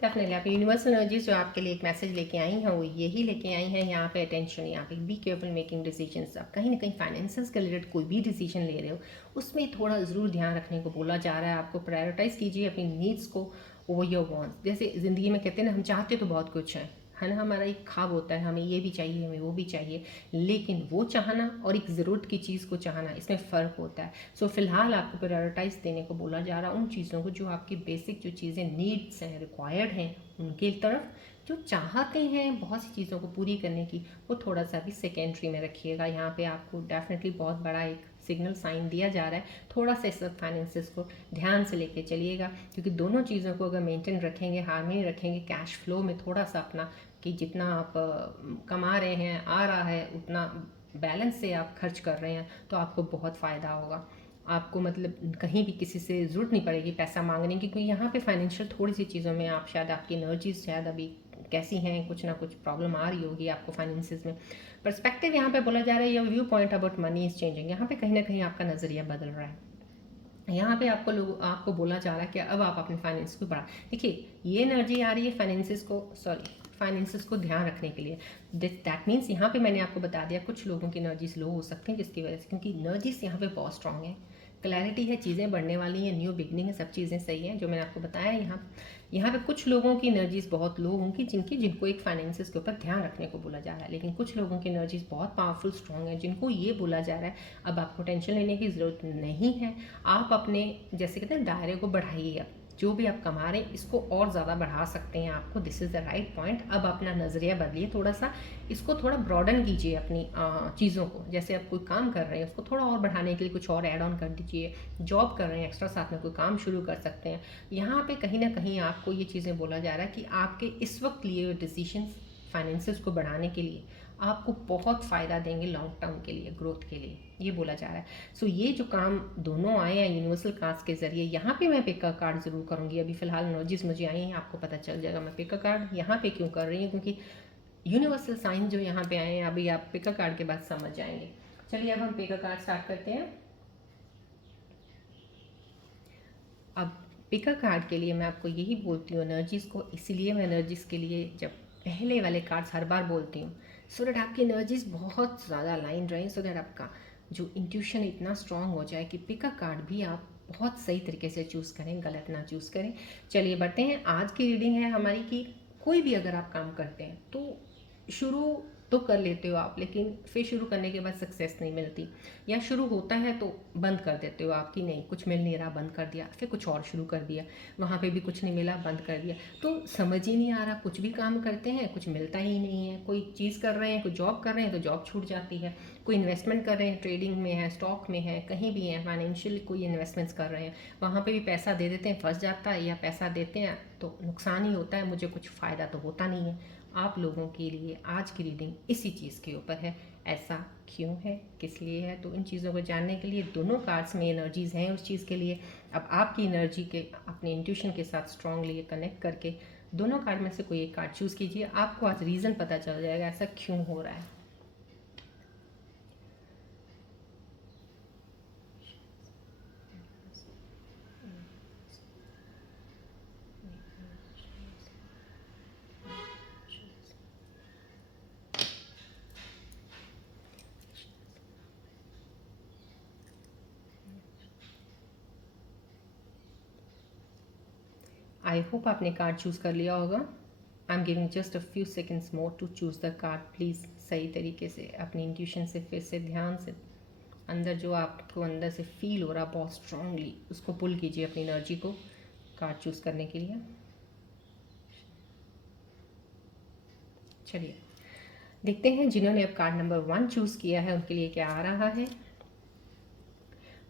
डेफिनेटली आप यूनिवर्सल एनर्जीज जो आपके लिए एक मैसेज लेके आई हैं वो यही लेके आई हैं. यहाँ पे अटेंशन, यहाँ पे बी केयरफुल मेकिंग डिसीजंस. आप कहीं ना कहीं फाइनेंसेस के रिलेटेड कोई भी डिसीजन ले रहे हो उसमें थोड़ा ज़रूर ध्यान रखने को बोला जा रहा है. आपको प्रायोरिटाइज़ कीजिए अपनी नीड्स को ओवर योर वांट्स. जैसे ज़िंदगी में कहते हैं ना, हम चाहते तो बहुत कुछ है ना. हमारा एक ख्वाब होता है, हमें ये भी चाहिए, हमें वो भी चाहिए, लेकिन वो चाहना और एक ज़रूरत की चीज़ को चाहना, इसमें फ़र्क होता है. सो फिलहाल आपको प्रायोरिटाइज़ देने को बोला जा रहा है उन चीज़ों को जो आपकी बेसिक जो चीज़ें नीड्स हैं, रिक्वायर्ड हैं, उनकी तरफ. जो चाहते हैं बहुत सी चीज़ों को पूरी करने की, वो थोड़ा सा भी सेकेंडरी में रखिएगा. यहाँ पे आपको डेफिनेटली बहुत बड़ा एक सिग्नल साइन दिया जा रहा है. थोड़ा सा इस फाइनेंसेस को ध्यान से लेके चलिएगा, क्योंकि दोनों चीज़ों को अगर मेंटेन रखेंगे, हार्मनी रखेंगे, कैश फ्लो में थोड़ा सा अपना कि जितना आप कमा रहे हैं आ रहा है उतना बैलेंस से आप खर्च कर रहे हैं, तो आपको बहुत फ़ायदा होगा. आपको मतलब कहीं भी किसी से ज़रूरत नहीं पड़ेगी पैसा मांगने की, क्योंकि यहाँ पे फाइनेंशियल थोड़ी सी चीज़ों में आप शायद आपकी एनर्जीज शायद अभी कैसी हैं, कुछ ना कुछ प्रॉब्लम आ रही होगी आपको फाइनेंसिस में. पर्सपेक्टिव यहाँ पे बोला जा रहा है, your view point about money is changing. यहाँ पे कहीं ना कहीं आपका नज़रिया बदल रहा है. यहाँ पे आपको बोला जा रहा है कि अब आप अपने फाइनेंस को बढ़ा. देखिए ये एनर्जी आ रही है फाइनेंसिस को, सॉरी फाइनेंसेस को ध्यान रखने के लिए। दैट मीन्स यहाँ पे मैंने आपको बता दिया कुछ लोगों की एनर्जीज लो हो सकते हैं जिसकी वजह से, क्योंकि एनर्जीज यहाँ पे बहुत स्ट्रांग है, क्लैरिटी है, चीज़ें बढ़ने वाली हैं, न्यू बिगनिंग है, सब चीज़ें सही हैं जो मैंने आपको बताया। यहाँ पे कुछ लोगों की एनर्जीज बहुत लो होंगी जिनको एक फाइनेंसेस के ऊपर ध्यान रखने को बोला जा रहा है, लेकिन कुछ लोगों की एनर्जीज बहुत पावरफुल स्ट्रांग है जिनको ये बोला जा रहा है अब आपको टेंशन लेने की ज़रूरत नहीं है, आप अपने जैसे कहते हैं दायरे को बढ़ाइए, अब जो भी आप कमा रहे हैं इसको और ज़्यादा बढ़ा सकते हैं आपको, this is the right point. अब अपना नज़रिया बदलिए थोड़ा सा, इसको थोड़ा ब्रॉडन कीजिए अपनी चीज़ों को, जैसे आप कोई काम कर रहे हैं उसको थोड़ा और बढ़ाने के लिए कुछ और ऐड ऑन कर दीजिए, जॉब कर रहे हैं एक्स्ट्रा साथ में कोई काम शुरू कर सकते हैं। यहाँ पे कहीं ना कहीं आपको ये चीज़ें बोला जा रहा है कि आपके इस वक्त लिए हुए डिसीजंस फाइनेंसेस को बढ़ाने के लिए आपको बहुत फ़ायदा देंगे लॉन्ग टर्म के लिए, ग्रोथ के लिए, ये बोला जा रहा है। सो ये जो काम दोनों आए हैं यूनिवर्सल कार्ड्स के ज़रिए, यहाँ पे मैं पिक का कार्ड ज़रूर करूँगी। अभी फ़िलहाल एनर्जीज मुझे आई हैं, आपको पता चल जाएगा मैं पिक का कार्ड यहाँ पे क्यों कर रही हूँ, क्योंकि यूनिवर्सल साइन जो यहाँ पे आए हैं अभी आप पिक का कार्ड के बाद समझ जाएंगे। चलिए अब हम पिक का कार्ड स्टार्ट करते हैं। अब पिक अ कार्ड के लिए मैं आपको यही बोलती हूँ एनर्जीज़ को, इसीलिए मैं एनर्जीज़ के लिए जब पहले वाले कार्ड्स हर बार बोलती हूँ, सो दैट आपकी एनर्जीज़ बहुत ज़्यादा अलाइन रहें, सो दैट आपका जो इंट्यूशन इतना स्ट्रांग हो जाए कि पिक अ कार्ड भी आप बहुत सही तरीके से चूज़ करें, गलत ना चूज़ करें। चलिए बढ़ते हैं। आज की रीडिंग है हमारी कि कोई भी अगर आप काम करते हैं तो शुरू तो कर लेते हो आप, लेकिन फिर शुरू करने के बाद सक्सेस नहीं मिलती, या शुरू होता है तो बंद कर देते हो आप कि नहीं कुछ मिल नहीं रहा, बंद कर दिया, फिर कुछ और शुरू कर दिया, वहाँ पे भी कुछ नहीं मिला, बंद कर दिया, तो समझ ही नहीं आ रहा। कुछ भी काम करते हैं कुछ मिलता ही नहीं है, कोई चीज़ कर रहे हैं, कोई जॉब कर रहे हैं तो जॉब छूट जाती है, कोई इन्वेस्टमेंट कर रहे हैं, ट्रेडिंग में है, स्टॉक में है, कहीं भी है, फाइनेंशियल कोई इन्वेस्टमेंट्स कर रहे हैं, वहाँ पर भी पैसा दे देते हैं फंस जाता है, या पैसा देते हैं तो नुकसान ही होता है, मुझे कुछ फ़ायदा तो होता नहीं है। आप लोगों के लिए आज की रीडिंग इसी चीज़ के ऊपर है। ऐसा क्यों है, किस लिए है, तो इन चीज़ों को जानने के लिए दोनों कार्ड्स में एनर्जीज़ हैं उस चीज़ के लिए। अब आपकी एनर्जी के अपने इंट्यूशन के साथ स्ट्रांगली कनेक्ट करके दोनों कार्ड में से कोई एक कार्ड चूज़ कीजिए, आपको आज रीज़न पता चल जाएगा ऐसा क्यों हो रहा है। आई होप आपने कार्ड चूज़ कर लिया होगा। I am giving just a few seconds more to choose the card. Please सही तरीके से अपनी इंट्यूशन से फिर से ध्यान से अंदर जो आपको अंदर से फील हो रहा बहुत स्ट्रांगली उसको पुल कीजिए अपनी एनर्जी को कार्ड चूज़ करने के लिए। चलिए देखते हैं जिन्होंने अब कार्ड नंबर 1 चूज़ किया है उनके लिए क्या आ रहा है।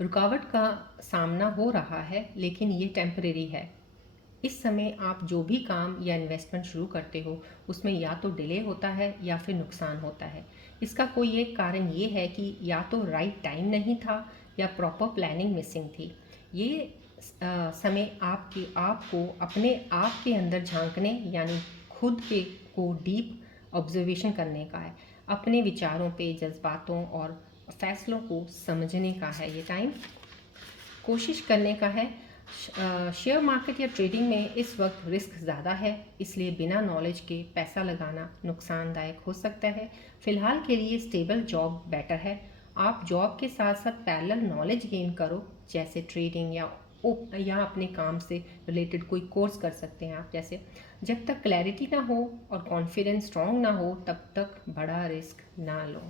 रुकावट का सामना हो रहा है लेकिन ये टेम्परेरी है। इस समय आप जो भी काम या इन्वेस्टमेंट शुरू करते हो उसमें या तो डिले होता है या फिर नुकसान होता है। इसका कोई एक कारण ये है कि या तो राइट टाइम नहीं था या प्रॉपर प्लानिंग मिसिंग थी। ये समय आपको अपने आप के अंदर झांकने यानी खुद के को डीप ऑब्जर्वेशन करने का है, अपने विचारों पे, जज्बातों और फैसलों को समझने का है, ये टाइम कोशिश करने का है। शेयर मार्केट या ट्रेडिंग में इस वक्त रिस्क ज़्यादा है, इसलिए बिना नॉलेज के पैसा लगाना नुकसानदायक हो सकता है। फ़िलहाल के लिए स्टेबल जॉब बेटर है। आप जॉब के साथ साथ पैरेलल नॉलेज गेन करो, जैसे ट्रेडिंग या अपने काम से रिलेटेड कोई कोर्स कर सकते हैं आप। जैसे जब तक क्लैरिटी ना हो और कॉन्फिडेंस स्ट्रॉन्ग ना हो तब तक बड़ा रिस्क ना लो।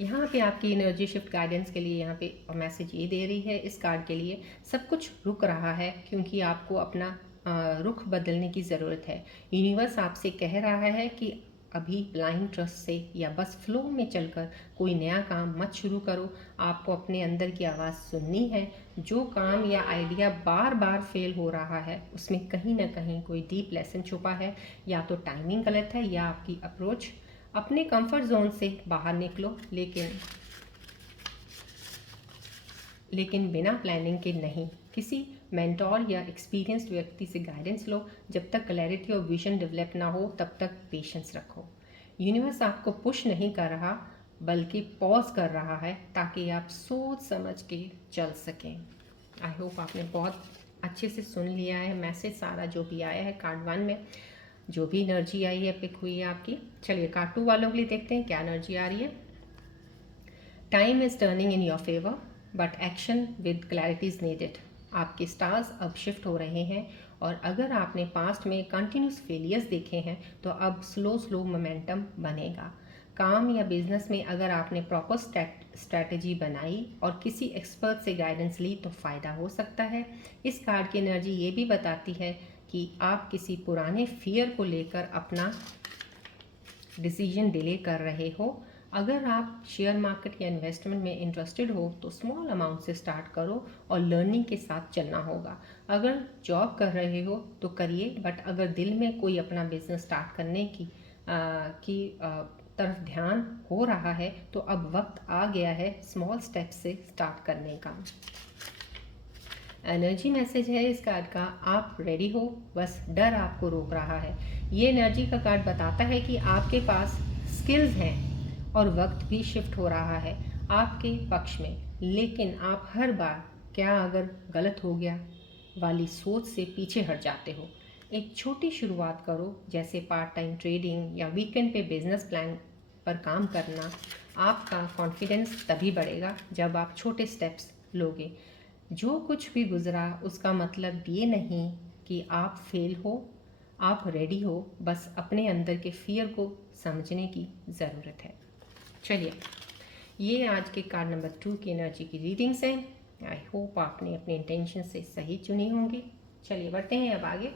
यहाँ पे आपकी एनर्जी शिफ्ट गाइडेंस के लिए यहाँ पे मैसेज ये दे रही है इस कार्ड के लिए, सब कुछ रुक रहा है क्योंकि आपको अपना रुख बदलने की ज़रूरत है। यूनिवर्स आपसे कह रहा है कि अभी ब्लाइंड ट्रस्ट से या बस फ्लो में चलकर कोई नया काम मत शुरू करो। आपको अपने अंदर की आवाज़ सुननी है। जो काम या आइडिया बार बार फेल हो रहा है उसमें कहीं ना कहीं कोई डीप लेसन छुपा है, या तो टाइमिंग गलत है या आपकी अप्रोच। अपने कंफर्ट जोन से बाहर निकलो, लेकिन बिना प्लानिंग के नहीं। किसी मेंटोर या एक्सपीरियंस्ड व्यक्ति से गाइडेंस लो। जब तक क्लैरिटी और विजन डेवलप ना हो तब तक पेशेंस रखो। यूनिवर्स आपको पुश नहीं कर रहा बल्कि पॉज कर रहा है ताकि आप सोच समझ के चल सकें। आई होप आपने बहुत अच्छे से सुन लिया है मैसेज सारा जो भी आया है कार्ड 1 में। जो भी एनर्जी आई है पिक हुई है आपकी। चलिए कार्ड 2 वालों के लिए देखते हैं क्या एनर्जी आ रही है। Time is turning in your favour but action with clarity is needed. आपके स्टार्स अब शिफ्ट हो रहे हैं और अगर आपने पास्ट में कंटिन्यूस फेलियर्स देखे हैं तो अब स्लो स्लो मोमेंटम बनेगा। काम या बिजनेस में अगर आपने प्रॉपर स्ट्रैटेजी बनाई और किसी एक्सपर्ट से गाइडेंस ली तो फ़ायदा हो सकता है। इस कार्ड की एनर्जी ये भी बताती है कि आप किसी पुराने फियर को लेकर अपना डिसीजन डिले कर रहे हो। अगर आप शेयर मार्केट या इन्वेस्टमेंट में इंटरेस्टेड हो तो स्मॉल अमाउंट से स्टार्ट करो और लर्निंग के साथ चलना होगा। अगर जॉब कर रहे हो तो करिए, बट अगर दिल में कोई अपना बिजनेस स्टार्ट करने की तरफ ध्यान हो रहा है तो अब वक्त आ गया है स्मॉल स्टेप से स्टार्ट करने का। एनर्जी मैसेज है इस कार्ड का, आप रेडी हो, बस डर आपको रोक रहा है। ये एनर्जी का कार्ड बताता है कि आपके पास स्किल्स हैं और वक्त भी शिफ्ट हो रहा है आपके पक्ष में, लेकिन आप हर बार क्या अगर गलत हो गया वाली सोच से पीछे हट जाते हो। एक छोटी शुरुआत करो, जैसे पार्ट टाइम ट्रेडिंग या वीकेंड पे बिजनेस प्लान पर काम करना। आपका कॉन्फिडेंस तभी बढ़ेगा जब आप छोटे स्टेप्स लोगे। जो कुछ भी गुजरा उसका मतलब ये नहीं कि आप फेल हो, आप रेडी हो, बस अपने अंदर के फियर को समझने की ज़रूरत है। चलिए, ये आज के कार्ड नंबर 2 की एनर्जी की रीडिंग्स हैं। आई होप आपने अपने इंटेंशन से सही चुनी होंगी। चलिए बढ़ते हैं अब आगे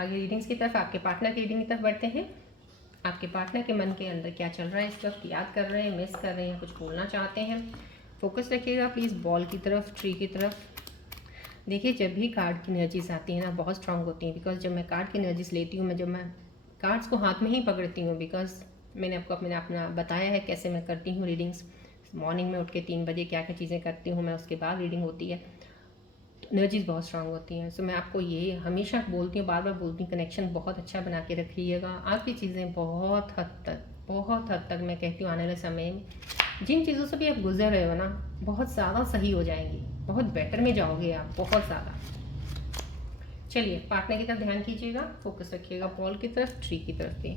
रीडिंग्स की तरफ, आपके पार्टनर की रीडिंग की तरफ बढ़ते हैं। आपके पार्टनर के मन के अंदर क्या चल रहा है इस वक्त, याद कर रहे हैं, मिस कर रहे हैं, कुछ बोलना चाहते हैं। फोकस रखिएगा प्लीज़ बॉल की तरफ, ट्री की तरफ। देखिए जब भी कार्ड की एनर्जीज आती हैं ना बहुत स्ट्रांग होती हैं, बिकॉज जब मैं कार्ड की एनर्जीज लेती हूँ, जब मैं कार्ड्स को हाथ में ही पकड़ती हूँ, बिकॉज मैंने आपको अपना बताया है कैसे मैं करती हूँ रीडिंग्स। मॉर्निंग में उठ के 3 बजे क्या क्या चीज़ें करती हूँ मैं, उसके बाद रीडिंग होती है। एनर्जीज बहुत स्ट्रांग होती हैं। सो मैं आपको ये हमेशा बोलती हूँ, बार बार बोलती हूँ, कनेक्शन बहुत अच्छा बना के रखिएगा। आपकी चीज़ें बहुत हद तक मैं कहती हूँ आने वाले समय में जिन चीज़ों से भी आप गुजर रहे हो ना, बहुत ज़्यादा सही हो जाएंगी, बहुत बेटर में जाओगे आप, बहुत ज़्यादा। चलिए पार्टनर की तरफ ध्यान कीजिएगा, फोकस रखिएगा बॉल की तरफ, ट्री की तरफ भी।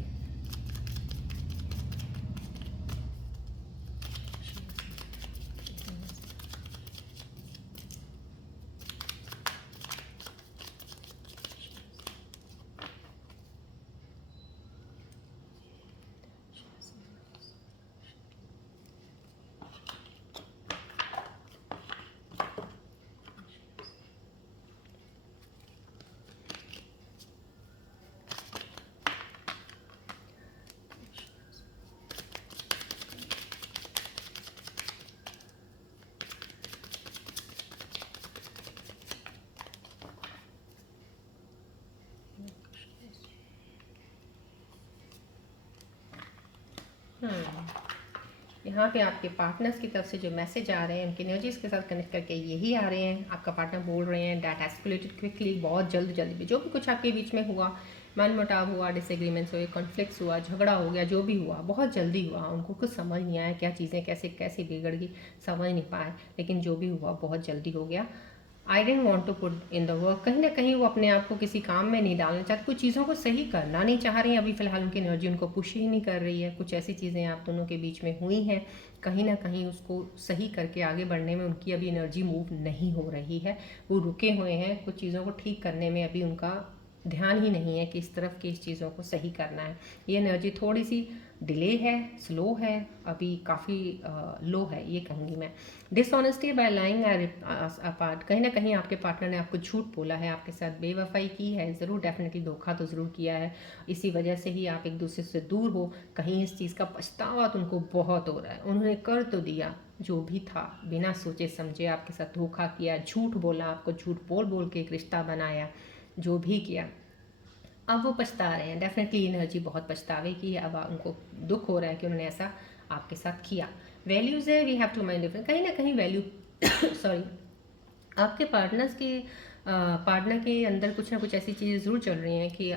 यहाँ पे आपके पार्टनर्स की तरफ से जो मैसेज आ रहे हैं उनकी एनर्जीज के साथ कनेक्ट करके यही आ रहे हैं। आपका पार्टनर बोल रहे हैं दैट एस्केलेटेड क्विकली, बहुत जल्दी भी जो भी कुछ आपके बीच में हुआ, मनमुटाव हुआ, डिसएग्रीमेंट्स हुए, कॉन्फ्लिक्ट्स हुआ, झगड़ा हो गया, जो भी हुआ बहुत जल्दी हुआ। उनको कुछ समझ नहीं आया क्या चीज़ें कैसे कैसे बिगड़ गई, समझ नहीं पाए, लेकिन जो भी हुआ बहुत जल्दी हो गया। I don't want to put in the work, कहीं ना कहीं वो अपने आप को किसी काम में नहीं डालना चाहते, कुछ चीज़ों को सही करना नहीं चाह रही हैं अभी फ़िलहाल, उनकी एनर्जी उनको पुश ही नहीं कर रही है। कुछ ऐसी चीज़ें आप दोनों के बीच में हुई हैं, कहीं ना कहीं उसको सही करके आगे बढ़ने में उनकी अभी एनर्जी मूव नहीं हो रही है, वो रुके हुए हैं। कुछ चीज़ों को ठीक करने में अभी उनका ध्यान ही नहीं है कि इस तरफ की इस चीज़ों को सही करना है। ये एनर्जी थोड़ी सी डिले है, स्लो है, अभी काफ़ी लो है ये कहूँगी मैं। डिसऑनेस्टी बाय लाइंग अपार्ट, कहीं ना कहीं आपके पार्टनर ने आपको झूठ बोला है, आपके साथ बेवफाई की है, ज़रूर डेफिनेटली धोखा तो ज़रूर किया है। इसी वजह से ही आप एक दूसरे से दूर हो। कहीं इस चीज़ का पछतावा तो उनको बहुत हो रहा है। उन्होंने कर तो दिया जो भी था, बिना सोचे समझे आपके साथ धोखा किया, झूठ बोला, आपको झूठ बोल बोल के एक रिश्ता बनाया, जो भी किया, अब वो पछता रहे हैं। डेफिनेटली एनर्जी बहुत पछतावे की है, अब उनको दुख हो रहा है कि उन्होंने ऐसा आपके साथ किया। वैल्यूज़ है, we have to mind different, कहीं ना कहीं वैल्यू सॉरी आपके पार्टनर के अंदर कुछ ना कुछ ऐसी चीज़ें ज़रूर चल रही हैं कि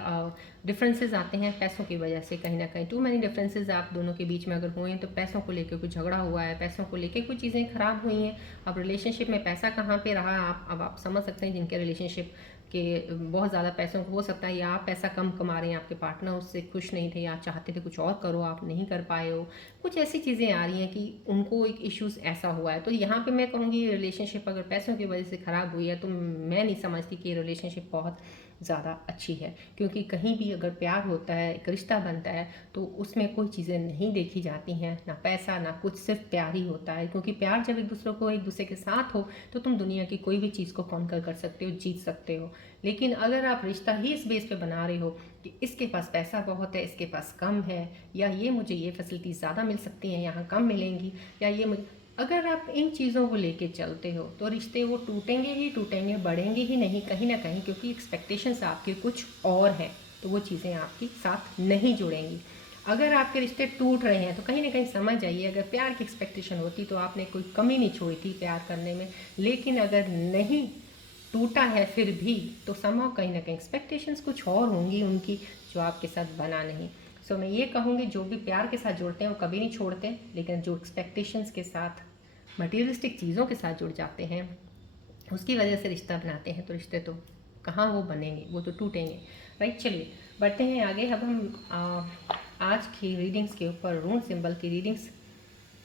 डिफरेंसेस आते हैं पैसों की वजह से। कहीं ना कहीं टू मैनी डिफरेंसेस आप दोनों के बीच में अगर हुए हैं तो पैसों को लेकर कुछ झगड़ा हुआ है, पैसों को लेकर कुछ चीज़ें खराब हुई हैं। अब रिलेशनशिप में पैसा कहाँ पे रहा, अब आप समझ सकते हैं जिनके रिलेशनशिप कि बहुत ज़्यादा पैसों को हो सकता है, या आप पैसा कम कमा रहे हैं, आपके पार्टनर उससे खुश नहीं थे, या चाहते थे कुछ और करो, आप नहीं कर पाए हो, कुछ ऐसी चीज़ें आ रही हैं कि उनको एक इश्यूज़ ऐसा हुआ है। तो यहाँ पे मैं कहूँगी रिलेशनशिप अगर पैसों की वजह से ख़राब हुई है तो मैं नहीं समझती कि रिलेशनशिप बहुत ज़्यादा अच्छी है, क्योंकि कहीं भी अगर प्यार होता है, एक रिश्ता बनता है, तो उसमें कोई चीज़ें नहीं देखी जाती हैं, ना पैसा ना कुछ, सिर्फ प्यार ही होता है। क्योंकि प्यार जब एक दूसरे को, एक दूसरे के साथ हो, तो तुम दुनिया की कोई भी चीज़ को कॉन्कर कर सकते हो, जीत सकते हो। लेकिन अगर आप रिश्ता ही इस बेस पे बना रहे हो कि इसके पास पैसा बहुत है, इसके पास कम है, या ये मुझे ये फैसिलिटी ज़्यादा मिल सकती हैं, यहाँ कम मिलेंगी, या ये मुझे, अगर आप इन चीज़ों को लेके चलते हो तो रिश्ते वो टूटेंगे ही टूटेंगे, बढ़ेंगे ही नहीं कहीं ना कहीं, क्योंकि एक्सपेक्टेशंस आपके कुछ और हैं, तो वो चीज़ें आपके साथ नहीं जुड़ेंगी। अगर आपके रिश्ते टूट रहे हैं तो कहीं ना कहीं समझ जाइए, अगर प्यार की एक्सपेक्टेशन होती तो आपने कोई कमी नहीं छोड़ी थी प्यार करने में, लेकिन अगर नहीं टूटा है फिर भी, तो समहाउ कहीं ना कहीं एक्सपेक्टेशंस कुछ और होंगी उनकी, जो आपके साथ बना नहीं। सो मैं ये कहूँगी, जो भी प्यार के साथ जुड़ते हैं वो कभी नहीं छोड़ते, लेकिन जो एक्सपेक्टेशंस के साथ, मटीरियलिस्टिक चीज़ों के साथ जुड़ जाते हैं, उसकी वजह से रिश्ता बनाते हैं, तो रिश्ते तो कहाँ वो बनेंगे, वो तो टूटेंगे। राइट, चलिए बढ़ते हैं आगे। अब हम आज की रीडिंग्स के ऊपर, रून सिंबल की रीडिंग्स,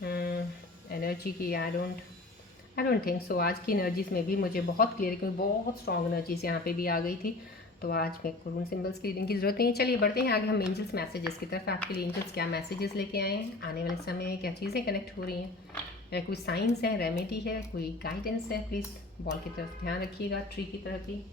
एनर्जी की, आई डोंट थिंक सो। आज की एनर्जीज में भी मुझे बहुत क्लियर, क्योंकि बहुत स्ट्रॉन्ग एनर्जीज यहाँ पे भी आ गई थी, तो आज मेरे को रून सिंबल्स की रीडिंग की जरूरत नहीं है। चलिए बढ़ते हैं आगे हम एंजल्स मैसेजेस की तरफ। आपके लिए एंजल्स क्या मैसेजेस लेके आए हैं, आने वाले समय में क्या चीज़ें कनेक्ट हो रही हैं, या कोई साइंस है, रेमेडी है, कोई गाइडेंस है, प्लीज़ बॉल की तरफ ध्यान रखिएगा, ट्री की तरफ भी।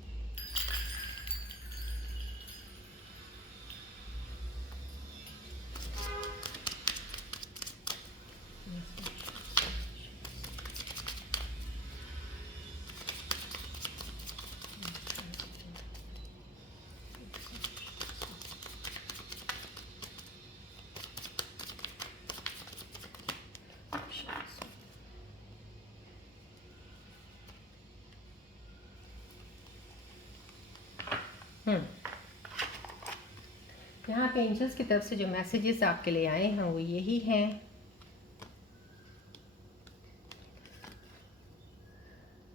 यहाँ पे एंजल्स की तरफ से जो मैसेजेस आपके लिए आए हैं वो यही हैं,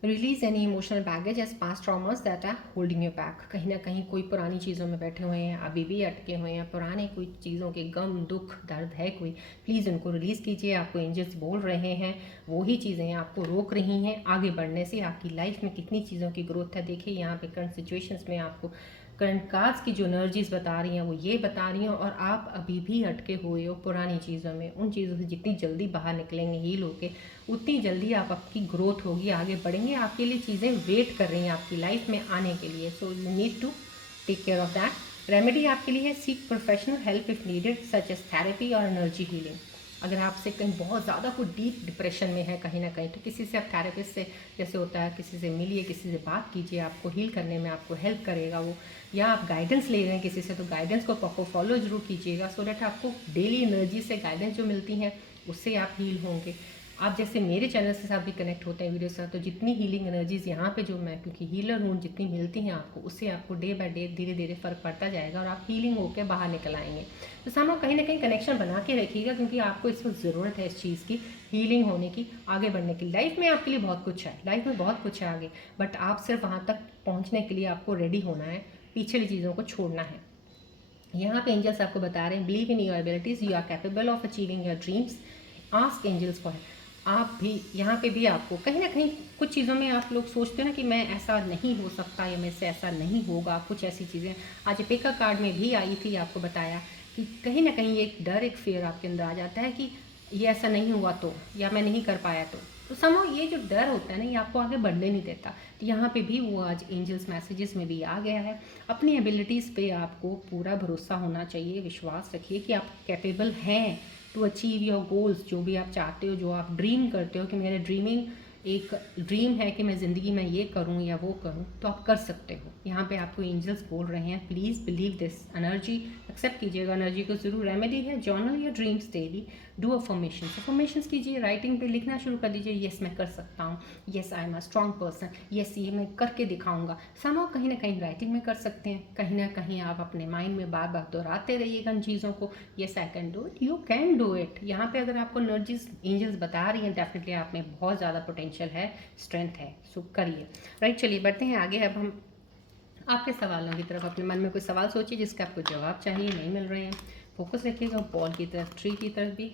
release any emotional baggage as past traumas that are holding you back. कहीं ना कहीं कोई पुरानी चीज़ों में बैठे हुए हैं, अभी भी अटके हुए हैं, पुराने कोई चीज़ों के गम दुख दर्द है कोई, प्लीज़ उनको रिलीज़ कीजिए। आपको एंजल्स बोल रहे हैं, वो ही चीज़ें आपको रोक रही हैं आगे बढ़ने से। आपकी लाइफ में कितनी चीज़ों की ग्रोथ है, देखिए यहाँ पे करंट सिचुएशंस में आपको करंट कार्ड्स की जो एनर्जीज बता रही हैं वो ये बता रही हैं, और आप अभी भी अटके हुए हो पुरानी चीज़ों में। उन चीज़ों से जितनी जल्दी बाहर निकलेंगे हील होके, उतनी जल्दी आपकी ग्रोथ होगी, आगे बढ़ेंगे। आपके लिए चीज़ें वेट कर रही हैं आपकी लाइफ में आने के लिए, so you need to take care of that. Remedy आपके लिए है, seek professional help if needed such as therapy और एनर्जी हीलिंग। अगर आपसे कहीं बहुत ज़्यादा कोई डीप डिप्रेशन में है कहीं ना कहीं, तो किसी से आप थेरेपिस्ट से, जैसे होता है, किसी से मिलिए, किसी से बात कीजिए, आपको हील करने में आपको हेल्प करेगा वो। या आप गाइडेंस ले रहे हैं किसी से, तो गाइडेंस को प्रॉपर फॉलो जरूर कीजिएगा, सो डैट आपको डेली एनर्जी से गाइडेंस जो मिलती हैं उससे आप हील होंगे। आप जैसे मेरे चैनल से साथ भी कनेक्ट होते हैं वीडियो से, तो जितनी हीलिंग एनर्जीज़ यहाँ पे जो मैं, क्योंकि हीलर हूँ, जितनी मिलती हैं आपको, उससे आपको डे बाय डे धीरे धीरे फ़र्क पड़ता जाएगा और आप हीलिंग होकर बाहर निकल आएंगे। तो सामने कहीं ना कहीं कनेक्शन बना के रखिएगा, क्योंकि आपको इस वक्त ज़रूरत है इस चीज़ की, हीलिंग होने की, आगे बढ़ने की। लाइफ में आपके लिए बहुत कुछ है, लाइफ में बहुत कुछ है आगे, बट आप सिर्फ वहाँ तक पहुँचने के लिए आपको रेडी होना है, पीछे की चीज़ों को छोड़ना है। यहाँ पे एंजल्स आपको बता रहे हैं, believe in your abilities, you are capable of achieving your dreams, ask angels for. आप भी यहाँ पे भी आपको कहीं ना कहीं कुछ चीज़ों में आप लोग सोचते हो ना कि मैं ऐसा नहीं हो सकता, या मेरे से ऐसा नहीं होगा, कुछ ऐसी चीज़ें आज पिका कार्ड में भी आई थी, आपको बताया कि कहीं ना कहीं एक डर, एक फेयर आपके अंदर आ जाता है कि ये ऐसा नहीं हुआ तो, या मैं नहीं कर पाया तो समझो ये जो डर होता है ना, ये आपको आगे बढ़ने नहीं देता। तो यहाँ पे भी वो आज एंजल्स मैसेजेस में भी आ गया है। अपनी एबिलिटीज़ पे आपको पूरा भरोसा होना चाहिए, विश्वास रखिए कि आप कैपेबल हैं टू अचीव योर गोल्स। जो भी आप चाहते हो, जो आप ड्रीम करते हो कि मेरे ड्रीमिंग एक ड्रीम है कि मैं ज़िंदगी में ये करूं या वो करूं, तो आप कर सकते हो। यहाँ पे आपको एंजल्स बोल रहे हैं, please believe this energy, accept कीजिएगा एनर्जी को ज़रूर। रेमेडी है, journal your dreams daily, do affirmations कीजिए, राइटिंग पे लिखना शुरू कर दीजिए, येस मैं कर सकता हूँ, yes I am a strong person, yes ये मैं करके दिखाऊंगा। समहाउ कहीं ना कहीं राइटिंग में कर सकते हैं, कहीं ना कहीं आप अपने माइंड में बार बार दोहराते रहिएगा इन चीज़ों को, yes I can do it, you can do it. यहाँ पे अगर आपको एनर्जीज एंजल्स बता रही हैं, डेफिनेटली आप में बहुत ज़्यादा पोटेंशियल है, स्ट्रेंथ है, सो करिए। राइट, चलिए बढ़ते हैं आगे। अब हम आपके सवालों की तरफ अपने मन में कोई सवाल सोचिए जिसका आपको जवाब चाहिए, नहीं मिल रहे हैं। फोकस रखिएगा बॉल की तरफ, ट्री की तरफ भी।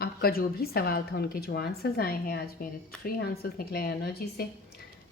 आपका जो भी सवाल था, उनके जो आंसर्स आए हैं, आज मेरे 3 आंसर्स निकले हैं एनर्जी से।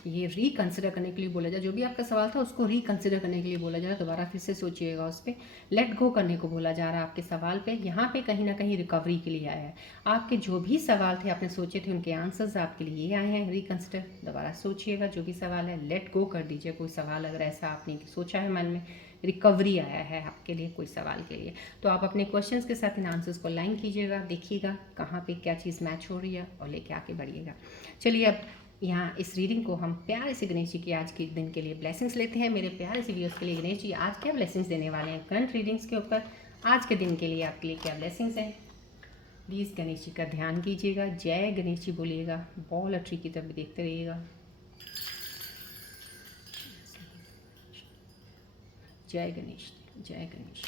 ये रिकंसिडर करने के लिए बोला जाए, जो भी आपका सवाल था उसको रिकंसिडर करने के लिए बोला जा रहा है, दोबारा फिर से सोचिएगा उस पर। लेट गो करने को बोला जा रहा है आपके सवाल पे। यहाँ पे कहीं ना कहीं रिकवरी के लिए आया है। आपके जो भी सवाल थे आपने सोचे थे, उनके आंसर्स आपके लिए ये आए हैं। रिकंसिडर, दोबारा सोचिएगा जो भी सवाल है, लेट गो कर दीजिए कोई सवाल अगर ऐसा आपने सोचा है मन में। रिकवरी आया है आपके लिए कोई सवाल के लिए, तो आप अपने क्वेश्चंस के साथ इन आंसर्स को लाइन कीजिएगा, देखिएगा कहाँ पे क्या चीज़ मैच हो रही है और लेके आके बढ़िएगा। चलिए अब यहाँ इस रीडिंग को हम प्यारे से गणेश जी की आज के दिन के लिए ब्लेसिंग्स लेते हैं। मेरे प्यारे से व्यूअर्स के लिए गणेश जी आज क्या ब्लेसिंग्स देने वाले हैं करंट रीडिंग्स के ऊपर, आज के दिन के लिए आपके लिए क्या ब्लेसिंग्स हैं। प्लीज़ गणेश जी का ध्यान कीजिएगा, जय गणेश जी बोलिएगा, बॉल और ट्री की तरफ देखते रहिएगा। जय गणेश, जय गणेश।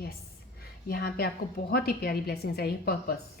यस, यहाँ पे आपको बहुत ही प्यारी ब्लेसिंग्स आई है। पर्पस,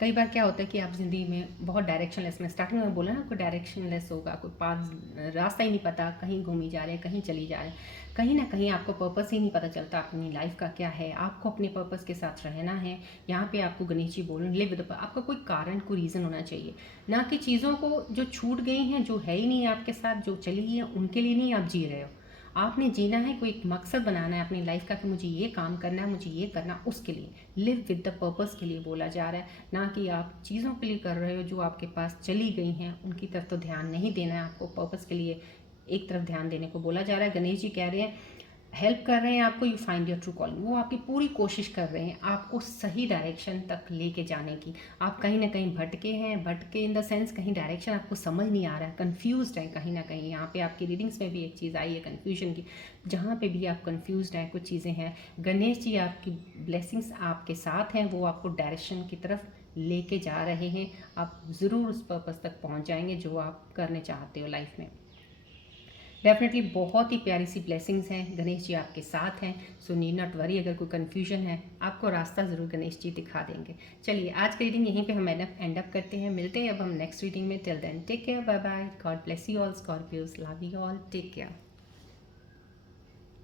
कई बार क्या होता है कि आप ज़िंदगी में बहुत डायरेक्शनलेस, में स्टार्टिंग में बोला ना, कोई डायरेक्शनलेस होगा, कोई पास रास्ता ही नहीं पता, कहीं घूमी जा रहे हैं, कहीं चली जा रहे हैं, कहीं ना कहीं आपको पर्पस ही नहीं पता चलता अपनी लाइफ का क्या है। आपको अपने पर्पस के साथ रहना है। यहाँ पे आपको गणेश जी बोल लिव विद, आपका कोई कारण, कोई रीज़न होना चाहिए, ना कि चीज़ों को जो छूट गई हैं, जो है ही नहीं आपके साथ, जो चली गई हैं, उनके लिए नहीं आप जी रहे हो। आपने जीना है, कोई एक मकसद बनाना है अपनी लाइफ का कि मुझे ये काम करना है, मुझे ये करना, उसके लिए लिव विद द पर्पस के लिए बोला जा रहा है, ना कि आप चीज़ों के लिए कर रहे हो जो आपके पास चली गई हैं, उनकी तरफ तो ध्यान नहीं देना है आपको। पर्पस के लिए एक तरफ ध्यान देने को बोला जा रहा है। गणेश जी कह रहे हैं, हेल्प कर रहे हैं आपको, you find your true calling. वो आपकी पूरी कोशिश कर रहे हैं आपको सही डायरेक्शन तक लेके जाने की। आप कहीं ना कहीं भटके हैं, भटके इन द सेंस कहीं डायरेक्शन आपको समझ नहीं आ रहा है, कन्फ्यूज्ड है कहीं ना कहीं। यहाँ पे आपकी रीडिंग्स में भी एक चीज़ आई है कन्फ्यूजन की। जहाँ पे भी आप कन्फ्यूज्ड हैं, कुछ चीज़ें हैं, गणेश जी आपकी ब्लेसिंग्स आपके साथ हैं, वो आपको डायरेक्शन की तरफ लेके जा रहे हैं। आप ज़रूर उस पर्पस तक पहुँच जाएंगे जो आप करने चाहते हो लाइफ में। डेफिनेटली बहुत ही प्यारी सी ब्लेसिंग्स हैं, गणेश जी आपके साथ हैं। सो नीड नॉट वरी, अगर कोई कन्फ्यूजन है आपको रास्ता ज़रूर गणेश जी दिखा देंगे। चलिए आज की रीडिंग यहीं पे हम एंड अप करते हैं, मिलते हैं अब हम नेक्स्ट रीडिंग में। Till then take care, bye bye, God bless you all Scorpios, love you all, take care.